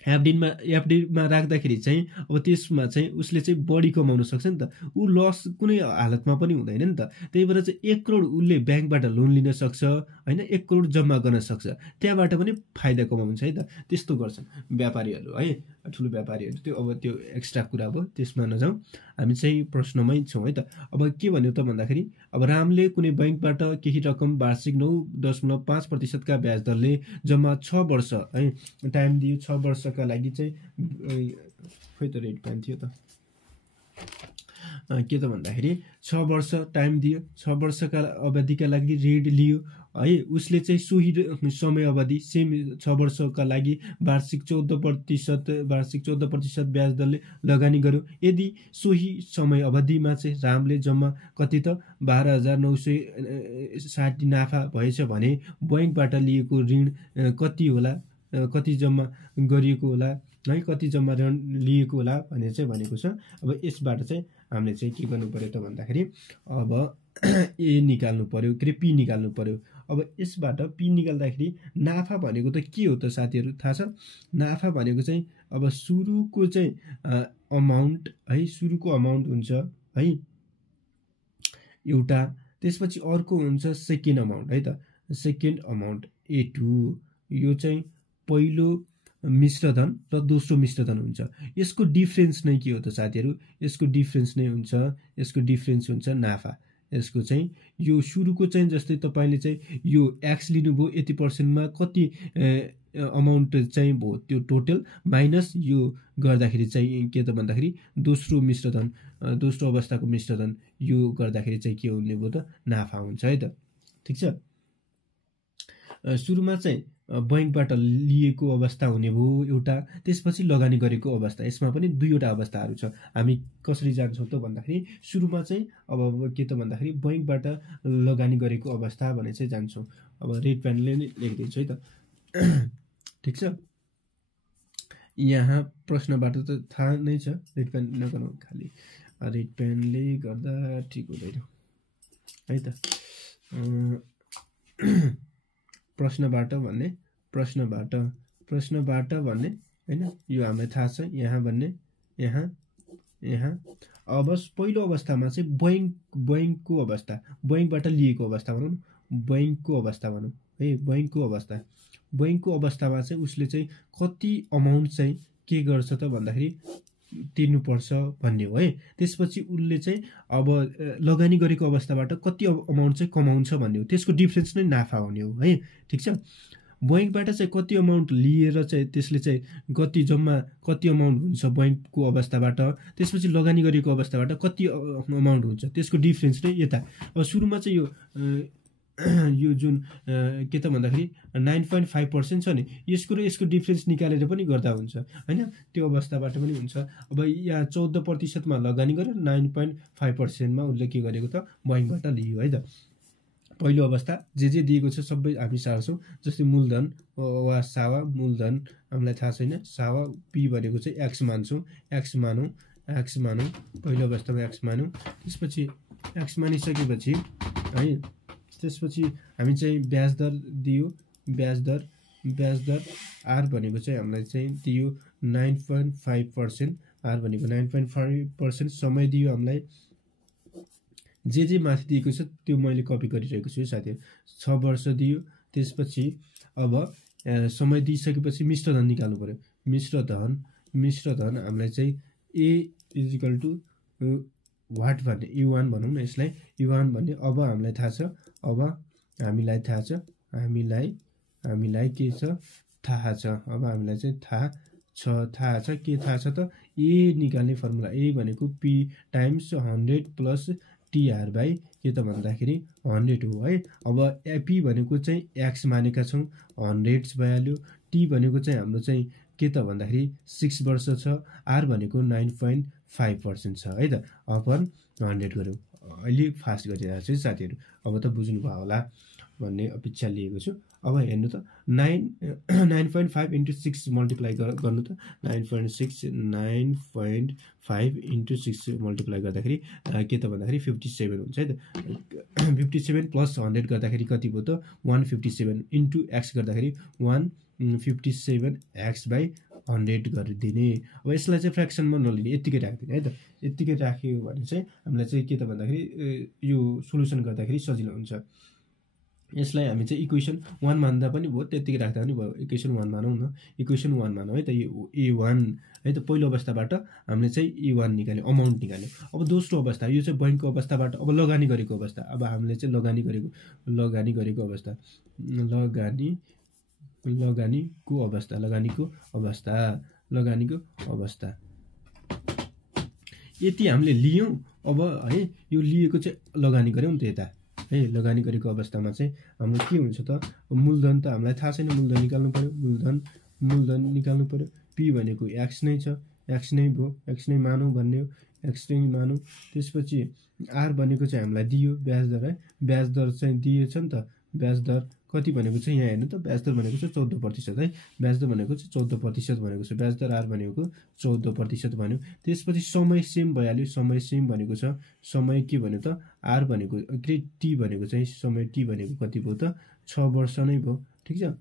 एफडीमा राख्दाखेरि चाहिँ अब त्यसमा चाहिँ उसले चाहिँ बढी कमाउन सक्छ नि त, ऊ लस कुनै हालतमा पनि हुँदैन नि त। त्यही भएर चाहिँ 1 करोड उसले बैंकबाट लोन लिन सक्छ हैन, 1 करोड जम्मा गर्न सक्छ, त्यहाँबाट पनि फाइदा कमाउँछ है त। त्यस्तो गर्छन् व्यापारीहरू है, ठुलो व्यापारीहरू। त्यो अब त्यो एक्स्ट्रा कुरा भयो, त्यसमा नजाउँ, हामी चाहिँ प्रश्नमै छौँ है त। अब के भन्यो त भन्दाखेरि अब रामले कुनै बैंकबाट केही रकम वार्षिक 9.5% का ब्याज दरले जम्मा 6 वर्ष है टाइम दियो। 6 वर्षका लागि चाहिँ खोइ त रेट प्लान थियो त के त भन्दाखेरि 6 वर्ष टाइम दियो, 6 वर्षका अवधिका लागि ऋण लियो है। उसले चाहिँ सोही समय अवधि सेम 6 वर्षका लागि वार्षिक 14% ब्याज दरले लगानी गर्यो। यदि सोही समय अवधिमा चाहिँ रामले जम्मा कति त 12,960 नाफा भएछ भने बैंकबाट लिएको ऋण कति होला, कति जम्मा गरिएको होला है, कति जम्मा ऋण लिएको होला भनेर चाहिँ भनेको छ। अब यसबाट चाहिँ हामीले चाहिँ के गर्नु पर्यो त भन्दाखेरि अब ए निकाल्नु पर्यो, के पी निकाल्नु पर्यो। अब यसबाट पी निकाल्दाखेरि नाफा भनेको त के हो त साथीहरु थाहा छ? नाफा भनेको चाहिँ अब सुरुको चाहिँ अमाउन्ट है, सुरुको अमाउन्ट हुन्छ है एउटा, त्यसपछि अर्को हुन्छ सेकेन्ड अमाउन्ट है त, सेकेन्ड अमाउन्ट A2। यो चाहिँ पहिलो मिश्रधन र दोस्रो मिश्रधन हुन्छ। यसको डिफरेन्स नै के हो त साथीहरु? यसको डिफरेन्स नै हुन्छ, यसको डिफरेन्स हुन्छ नाफा। यसको चाहिँ यो सुरुको चाहिँ जस्तै तपाईले चाहिँ यो एक्स लिनुभयो, यति पर्सेन्टमा कति अमाउन्ट चाहिँ भयो त्यो टोटल माइनस यो गर्दाखेरि चाहिँ के त भन्दाखेरि दोस्रो मिश्रधन, दोस्रो अवस्थाको मिश्रधन, यो गर्दाखेरि चाहिँ के हुने भयो त नाफा हुन्छ है त। ठीक छ। सुरुमा चाहिँ बैंकबाट लिएको अवस्था हुने भयो एउटा, त्यसपछि लगानी गरेको अवस्था। यसमा पनि दुईवटा अवस्थाहरू छ। हामी कसरी जान्छौँ त भन्दाखेरि सुरुमा चाहिँ अब के त भन्दाखेरि बैंकबाट लगानी गरेको अवस्था भने चाहिँ जान्छौँ। अब रेड पेनले नै लेखिदिन्छु है त। ठिक छ, यहाँ प्रश्नबाट त थाहा नै छ, रेड पेन नगरौँ, खालि रेड पेनले गर्दा ठिक हुँदैन है त। प्रश्नबाट भन्ने हैन, यो हामीलाई थाहा छ। यहाँ भन्ने यहाँ अब पहिलो अवस्थामा चाहिँ बैंकको अवस्था, बैंकबाट लिएको अवस्था भनौँ, बैंकको अवस्था भनौँ है, बैंकको अवस्थामा चाहिँ उसले चाहिँ कति अमाउन्ट चाहिँ के गर्छ त भन्दाखेरि तिर्नुपर्छ भन्ने हो है। त्यसपछि उसले चाहिँ अब लगानी गरेको अवस्थाबाट कति अमाउन्ट चाहिँ कमाउँछ भन्ने हो, त्यसको डिफरेन्स नै नाफा हुने हो है। ठिक छ, बैंकबाट चाहिँ कति अमाउन्ट लिएर चाहिँ त्यसले चाहिँ कति जम्मा कति अमाउन्ट हुन्छ बैंकको अवस्थाबाट, त्यसपछि लगानी गरेको अवस्थाबाट कति अमाउन्ट हुन्छ, त्यसको डिफरेन्स नै यता। अब सुरुमा चाहिँ यो जुन के त भन्दाखेरि 9.5% छ नि, यसको र यसको डिफरेन्स निकालेर पनि गर्दा हुन्छ हैन, त्यो अवस्थाबाट पनि हुन्छ। अब यहाँ 14%मा लगानी गरेर 9.5%मा उसले के गरेको त बैंकबाट लियो है त। पहिलो अवस्था जे दिएको छ सबै हामी सार्छौँ, जस्तै मूलधन वा सावा मूलधन हामीलाई थाहा छैन, सावा पी भनेको चाहिँ एक्स मान्छौँ, एक्स मानौँ, पहिलो अवस्थामा एक्स मानौँ। त्यसपछि एक्स मानिसकेपछि है, त्यसपछि हामी चाहिँ ब्याज दर दियो, ब्याज दर आर भनेको चाहिँ हामीलाई चाहिँ दियो 9.5%, आर भनेको 9.5%, समय दियो हामीलाई, जे माथि दिएको छ त्यो मैले कपी गरिरहेको छु साथीहरु, 6 वर्ष दियो। त्यसपछि अब समय दिइसकेपछि मिश्र धन निकाल्नु पर्यो। मिश्र धन हामीलाई चाहिँ ए इक्वल टु वाट भन्ने U1 भनौँ न, यसलाई U1 भन्ने। अब हामीलाई थाहा छ, हामीलाई के छ थाहा छ, अब हामीलाई चाहिँ थाहा छ के थाहा छ त, ए निकाल्ने फर्मुला, ए भनेको P times 100 plus TR by के त भन्दाखेरि 100 हो है। अब पी भनेको चाहिँ एक्स मानेका छौँ, 100 भइहाल्यो। टी भनेको चाहिँ हाम्रो चाहिँ के त भन्दाखेरि 6 वर्ष छ, आर भनेको 9.5% छ है त, अपन 100 गऱ्यौँ। अहिले फास्ट गरिरहेको छु साथीहरु, अब त बुझ्नुभयो होला भन्ने अपेक्षा लिएको छु। अब हेर्नु त 9.5 into 6 मल्टिप्लाई गर्नु त, 9.5 into 6 मल्टिप्लाई गर्दाखेरि के त भन्दाखेरि 57 हुन्छ है त। 57 प्लस 100 गर्दाखेरि कति भयो त 157 इन्टु एक्स गर्दाखेरि 157 एक्स बाई 100 गरिदिने। अब यसलाई चाहिँ फ्र्याक्सनमा नलिने, यतिकै राख्दिने है त। यतिकै राख्यो भने चाहिँ हामीलाई चाहिँ के त भन्दाखेरि यो सोलुसन गर्दाखेरि सजिलो हुन्छ। यसलाई हामी चाहिँ इक्वेसन 1 मान्दा पनि भयो, त्यतिकै राख्दा पनि भयो। इक्वेसन 1 मानौँ न, इक्वेसन 1 मानौँ है त। यो A1 है त, पहिलो अवस्थाबाट हामीले चाहिँ A1 निकाल्यो, अमाउन्ट निकाल्यो। अब दोस्रो अवस्था, यो चाहिँ बैंकको अवस्थाबाट अब लगानी गरेको अवस्था। अब हामीले चाहिँ लगानी गरेको अवस्था, लगानीको अवस्था यति हामीले लियौँ। अब है यो लिएको चाहिँ लगानी गर्यौँ नि त यता है, लगानी गरेको अवस्थामा चाहिँ हाम्रो के हुन्छ त, मूलधन त हामीलाई थाहा छैन, मूलधन निकाल्नु पर्यो, मूलधन निकाल्नु पर्यो। पी भनेको एक्स नै छ, एक्स नै भयो, एक्स नै मानौँ भन्ने हो, एक्स नै मानौँ। त्यसपछि आर भनेको चाहिँ हामीलाई दियो ब्याज दर है, ब्याज दर चाहिँ दिएछ नि त। ब्याज दर कति भनेको चाहिँ यहाँ हेर्नु त, ब्याज दर भनेको चाहिँ 14% है, ब्याज दर भनेको चाहिँ 14% भनेको छ, ब्याज दर आर भनेको 14% भन्यो। त्यसपछि समय सेम भइहाल्यो, समय सेम भनेको छ, समय के भन्यो त आर भनेको टी भनेको चाहिँ समय टी भनेको कति भयो त 6 वर्ष नै भयो। ठिक छ,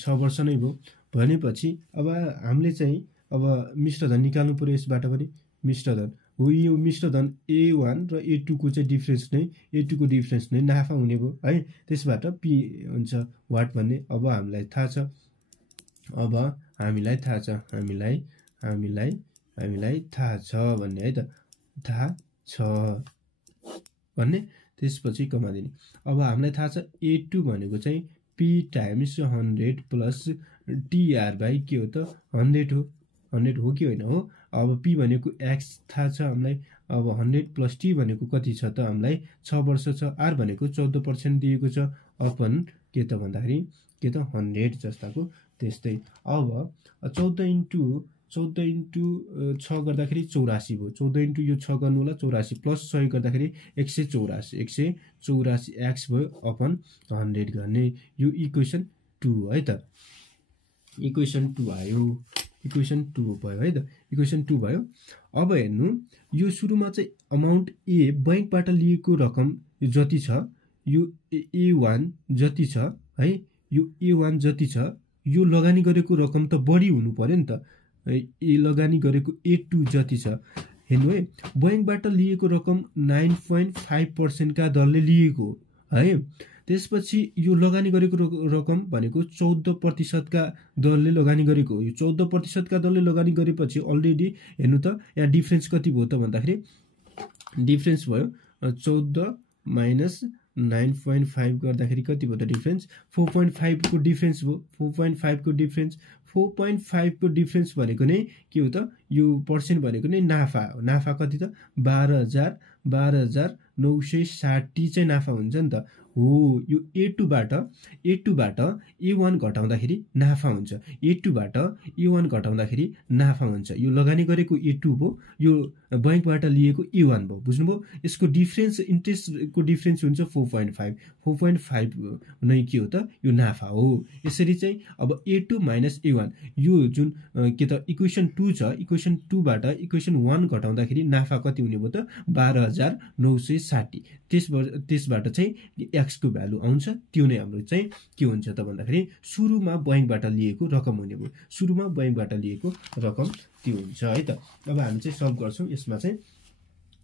6 वर्ष नै भयो भनेपछि अब हामीले चाहिँ अब मिश्रधन निकाल्नु पर्यो। यसबाट पनि मिश्रधन हो, यो मिश्रधन A1 र A2 को चाहिँ डिफरेन्स नै, A2 को डिफरेन्स नै नाफा हुने भयो है। त्यसबाट पी हुन्छ वाट भन्ने। अब हामीलाई थाहा छ, हामीलाई थाहा छ भन्ने है त, थाहा छ भन्ने। त्यसपछि कमा दिने। अब हामीलाई थाहा छ A2 भनेको चाहिँ P times 100 plus TR by के हो त 100 हो, 100 हो कि होइन हो। अब P भनेको एक्स थाहा छ हामीलाई, अब 100 + t भनेको कति छ त हामीलाई 6 वर्ष छ। r भनेको 14% दिएको छ अपन के त भन्दाखेरि के त 100 जस्ताको त्यस्तै। अब 14 इन्टु 6 गर्दाखेरि 84 भयो। 14 इन्टु यो 6 गर्नु होला 84 प्लस 100 गर्दाखेरि 184 x भयो अपन 100 गर्ने। यो इक्वेसन 2 है त। इक्वेसन 2 आयो। इक्वेसन 2 भयो है त। इक्वेसन 2 भयो। अब हेर्नु यो सुरुमा चाहिँ अमाउन्ट ए बैंकबाट लिएको रकम जति छ, यो A1 जति छ है, यो A1 जति छ, यो लगानी गरेको रकम त बढी हुनु पर्यो नि त। ए लगानी गरेको A2 जति छ। हेर्नु है, बैंकबाट लिएको रकम 9.5% का दरले लिएको है। त्यसपछि यो लगानी गरेको रकम भनेको 14% का दरले लगानी गरेको हो। यो 14% का दरले लगानी गरेपछि अलरेडी हेर्नु त यहाँ डिफरेन्स कति भयो त भन्दाखेरि डिफरेन्स भयो 14 माइनस 9.5 गर्दाखेरि कति भयो त डिफरेन्स 4.5 को डिफरेन्स भयो। 4.5 को डिफरेन्स 4.5 को डिफरेन्स भनेको नै के हो त, यो पर्सेन्ट भनेको नै नाफा हो। नाफा कति त 12,960 चाहिँ नाफा हुन्छ नि त हो। यो A2 बाट A1 घटाउँदाखेरि नाफा हुन्छ। A2 बाट A1 घटाउँदाखेरि नाफा हुन्छ। यो लगानी गरेको A2 भयो, यो बैंकबाट लिएको A1 भयो। बुझ्नुभयो? यसको डिफरेन्स इन्ट्रेस्टको डिफरेन्स हुन्छ 4.5। 4.5 नै के हो त, यो नाफा हो। यसरी चाहिँ अब A2 माइनस A1 यो जुन के त इक्वेसन 2 छ, इक्वेसन 2 बाट इक्वेसन 1 घटाउँदाखेरि नाफा कति हुने भयो त 12,960। त्यसबाट चाहिँ x को भ्यालु आउँछ। त्यो नै हाम्रो चाहिँ के हुन्छ त भन्दाखेरि सुरुमा बैंकबाट लिएको रकम हुने भयो। सुरुमा बैंकबाट लिएको रकम त्यो हुन्छ है त। अब हामी चाहिँ सल्भ गर्छौं। यसमा चाहिँ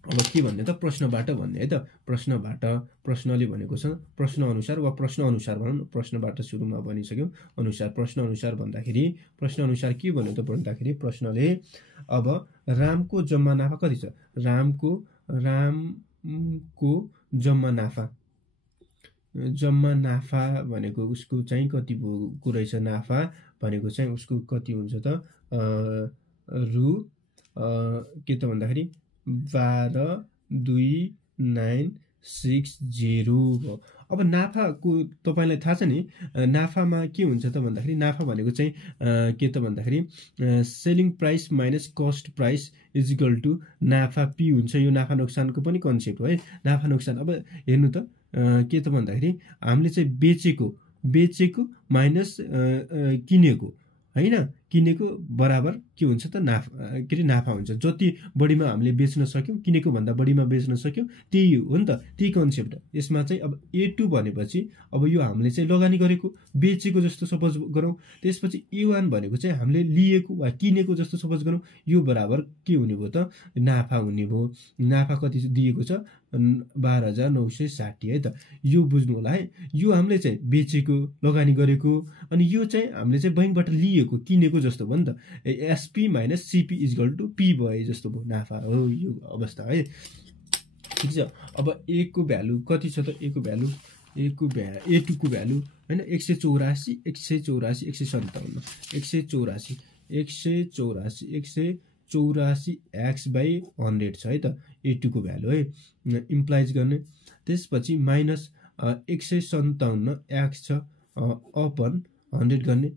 अब के भन्ने त प्रश्नबाट भन्ने है त। प्रश्नबाट, प्रश्नले भनेको छ प्रश्न अनुसार वा प्रश्न अनुसार भनौँ। प्रश्नबाट सुरुमा भनिसक्यौं। अनुसार, प्रश्न अनुसार भन्दाखेरि प्रश्न अनुसार के भन्यो त भन्दाखेरि प्रश्नले अब रामको जम्मा नाफा कति छ, रामको जम्मा नाफा भनेको उसको चाहिँ कति को रहेछ, नाफा भनेको चाहिँ उसको कति हुन्छ त रु के त भन्दाखेरि 12,2,960 हो। अब नाफाको तपाईलाई थाहा छ नि, नाफामा के हुन्छ त भन्दाखेरि नाफा भनेको चाहिँ के त भन्दाखेरि selling price minus cost price is equal to नाफा पी हुन्छ। यो नाफा नोक्सानको पनि कन्सेप्ट हो है। नाफा नोक्सान अब हेर्नु त के त भन्दाखेरि हामीले चाहिँ बेचेको माइनस किनेको हैन, किनेको बराबर के हुन्छ त नाफा के रे नाफा हुन्छ। जति बढीमा हामीले बेच्न सक्यौं, किनेको भन्दा बढीमा बेच्न सक्यौं, त्यही हो नि त, त्यही कन्सेप्ट। यसमा चाहिँ अब A2 भनेपछि अब यो हामीले चाहिँ लगानी गरेको बेचेको जस्तो सपोज गरौँ। त्यसपछि A1 भनेको चाहिँ हामीले लिएको वा किनेको जस्तो सपोज गरौँ। यो बराबर के हुने भयो त नाफा हुने भयो। नाफा कति दिएको छ 12,960 है त। यो बुझ्नु होला है। यो हामीले चाहिँ बेचेको लगानी गरेको, अनि यो चाहिँ हामीले चाहिँ बैंकबाट लिएको किनेको जस्तो भयो नि त। SP minus CP is equal to P भए जस्तो भयो, नाफा हो यो अवस्था है। ठिक छ। अब ए को भ्यालु कति छ त, ए को भ्यालु A2 को भ्यालु हैन 184 184 184 x/100 छ है त A2 को भ्यालु है इम्प्लाइज गर्ने। त्यसपछि माइनस 157 x छ अपन 100 गर्ने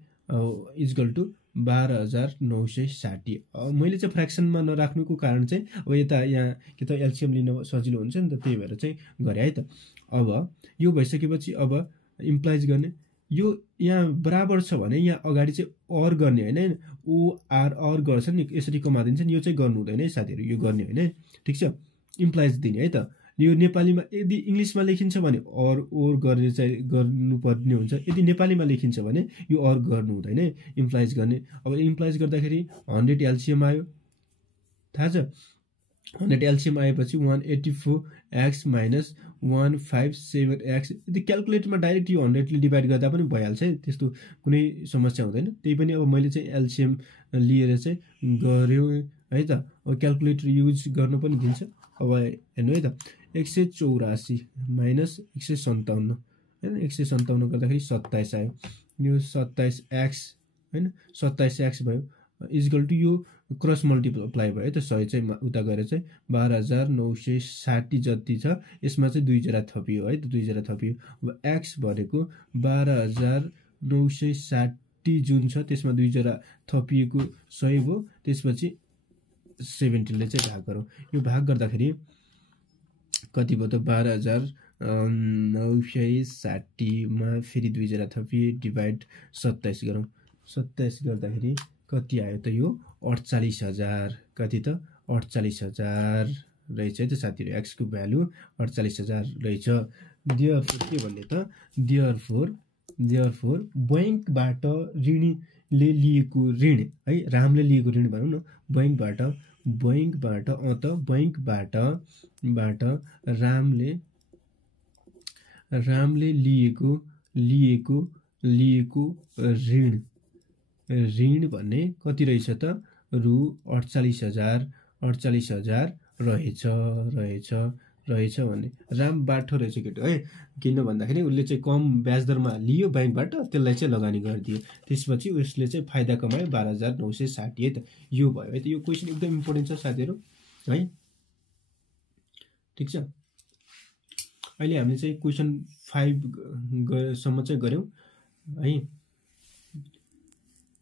इज इक्वल टु 12,960। मैले चाहिँ फ्र्याक्सनमा नराख्नुको कारण चाहिँ अब यता यहाँ के त एलसीएम लिन सजिलो हुन्छ नि त, त्यही भएर चाहिँ गरे है त। अब यो भइसकेपछि अब इम्प्लाइज गर्ने। यो यहाँ बराबर छ भने यहाँ अगाडि चाहिँ अर गर्ने हैन, ओ आर अर गर्छ नि, यसरी कमादिन्छ नि। यो चाहिँ गर्नु हुँदैन है साथीहरु, यो गर्ने हैन। ठीक छ, इम्प्लाइज दिने है त। यो नेपालीमा यदि इंग्लिशमा लेखिन्छ भने अर ओर गरेर चाहिँ गर्नुपर्ने हुन्छ। यदि नेपालीमा लेखिन्छ भने यो अर गर्नु हुँदैन, इम्प्लाइज गर्ने। अब इम्प्लाइज गर्दाखेरि 100 एलसीएम आयो, थाहा छ। 100 एलसीएम आएपछि 184x माइनस 157x। यदि क्याल्कुलेटरमा डाइरेक्ट यो 100 ले डिभाइड गर्दा पनि भइहाल्छ है, त्यस्तो कुनै समस्या हुँदैन। त्यही पनि अब मैले चाहिँ एलसीएम लिएर चाहिँ गर्यो है त। अब क्याल्कुलेटर युज गर्न पनि दिन्छ। अब हेर्नु है त 184 माइनस 157 हैन, 157 गर्दाखेरि 27 आयो। यो 27x हैन 27x भयो इज इक्वल टु यो क्रस मल्टिप्लाई भयो त 100 चाहिँ उता गएर चाहिँ 12,960 जति छ। यसमा चाहिँ 2 जरा थपियो है त, 2 जरा थपियो। अब x भनेको 12,960 जुन छ त्यसमा 2 जरा थपिएको 100 भयो। त्यसपछि 17 ले चाहिँ भाग गरौँ। यो भाग गर्दाखेरि कति भयो त 12,960 मा फेरि 2 जरा थपिए डिभाइड 27 गरौँ। 27 गर्दाखेरि कति आयो त यो 48,000। कति त 48,000 रहेछ है त साथीहरु। x को भ्यालु 48,000 रहेछ। देयरफोर के भन्ने त देयरफोर बैंकबाट ऋणीले लिएको ऋण है, रामले लिएको ऋण भनौं न, बैंकबाट रामले लिएको ऋण भन्ने कति रहेछ त रु 48,000 रहेछ भन्ने। राम बाठो रहेछ केटो है, किन भन्दाखेरि उसले चाहिँ कम ब्याज दरमा लियो बैंकबाट, त्यसलाई चाहिँ लगानी गरिदियो। त्यसपछि उसले चाहिँ फाइदा कमायो 12,960 है त। यो भयो है त। यो क्वेशन एकदम इम्पोर्टेन्ट छ साथीहरु है। ठीक छ, अहिले हामीले चाहिँ क्वेशन 5 सम्म चाहिँ गर्यौं है।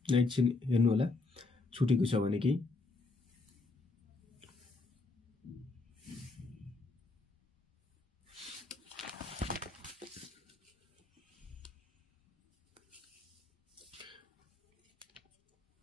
एकछिन हेर्नु होला छुटेको छ भने के।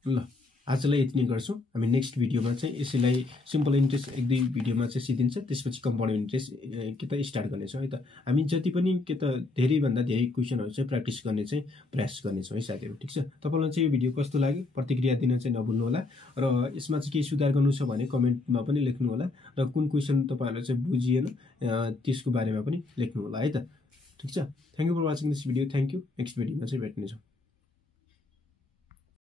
ल आजलाई यति नै गर्छौं। हामी नेक्स्ट भिडियोमा चाहिँ यसैलाई सिम्पल इन्ट्रेस्ट 1-2 भिडियोमा चाहिँ सिकिन्छ, त्यसपछि कम्पाउन्ड इन्ट्रेस्ट के त स्टार्ट गर्नेछौं है त। हामी जति पनि के त धेरै भन्दा धेरै क्वेशनहरु चाहिँ प्र्याक्टिस गर्ने चाहिँ प्रयास गर्नेछौं है साथीहरु। ठीक छ, तपाईलाई चाहिँ यो भिडियो कस्तो लाग्यो प्रतिक्रिया दिन चाहिँ नभुल्नु होला र यसमा चाहिँ के सुधार गर्नु छ भने कमेन्टमा पनि लेख्नु होला र कुन क्वेशन तपाईहरुलाई चाहिँ बुझिएन त्यसको बारेमा पनि लेख्नु होला है त। ठीक छ, thank you for watching this video. Thank you. Next भिडियोमा चाहिँ भेट्नेछौं।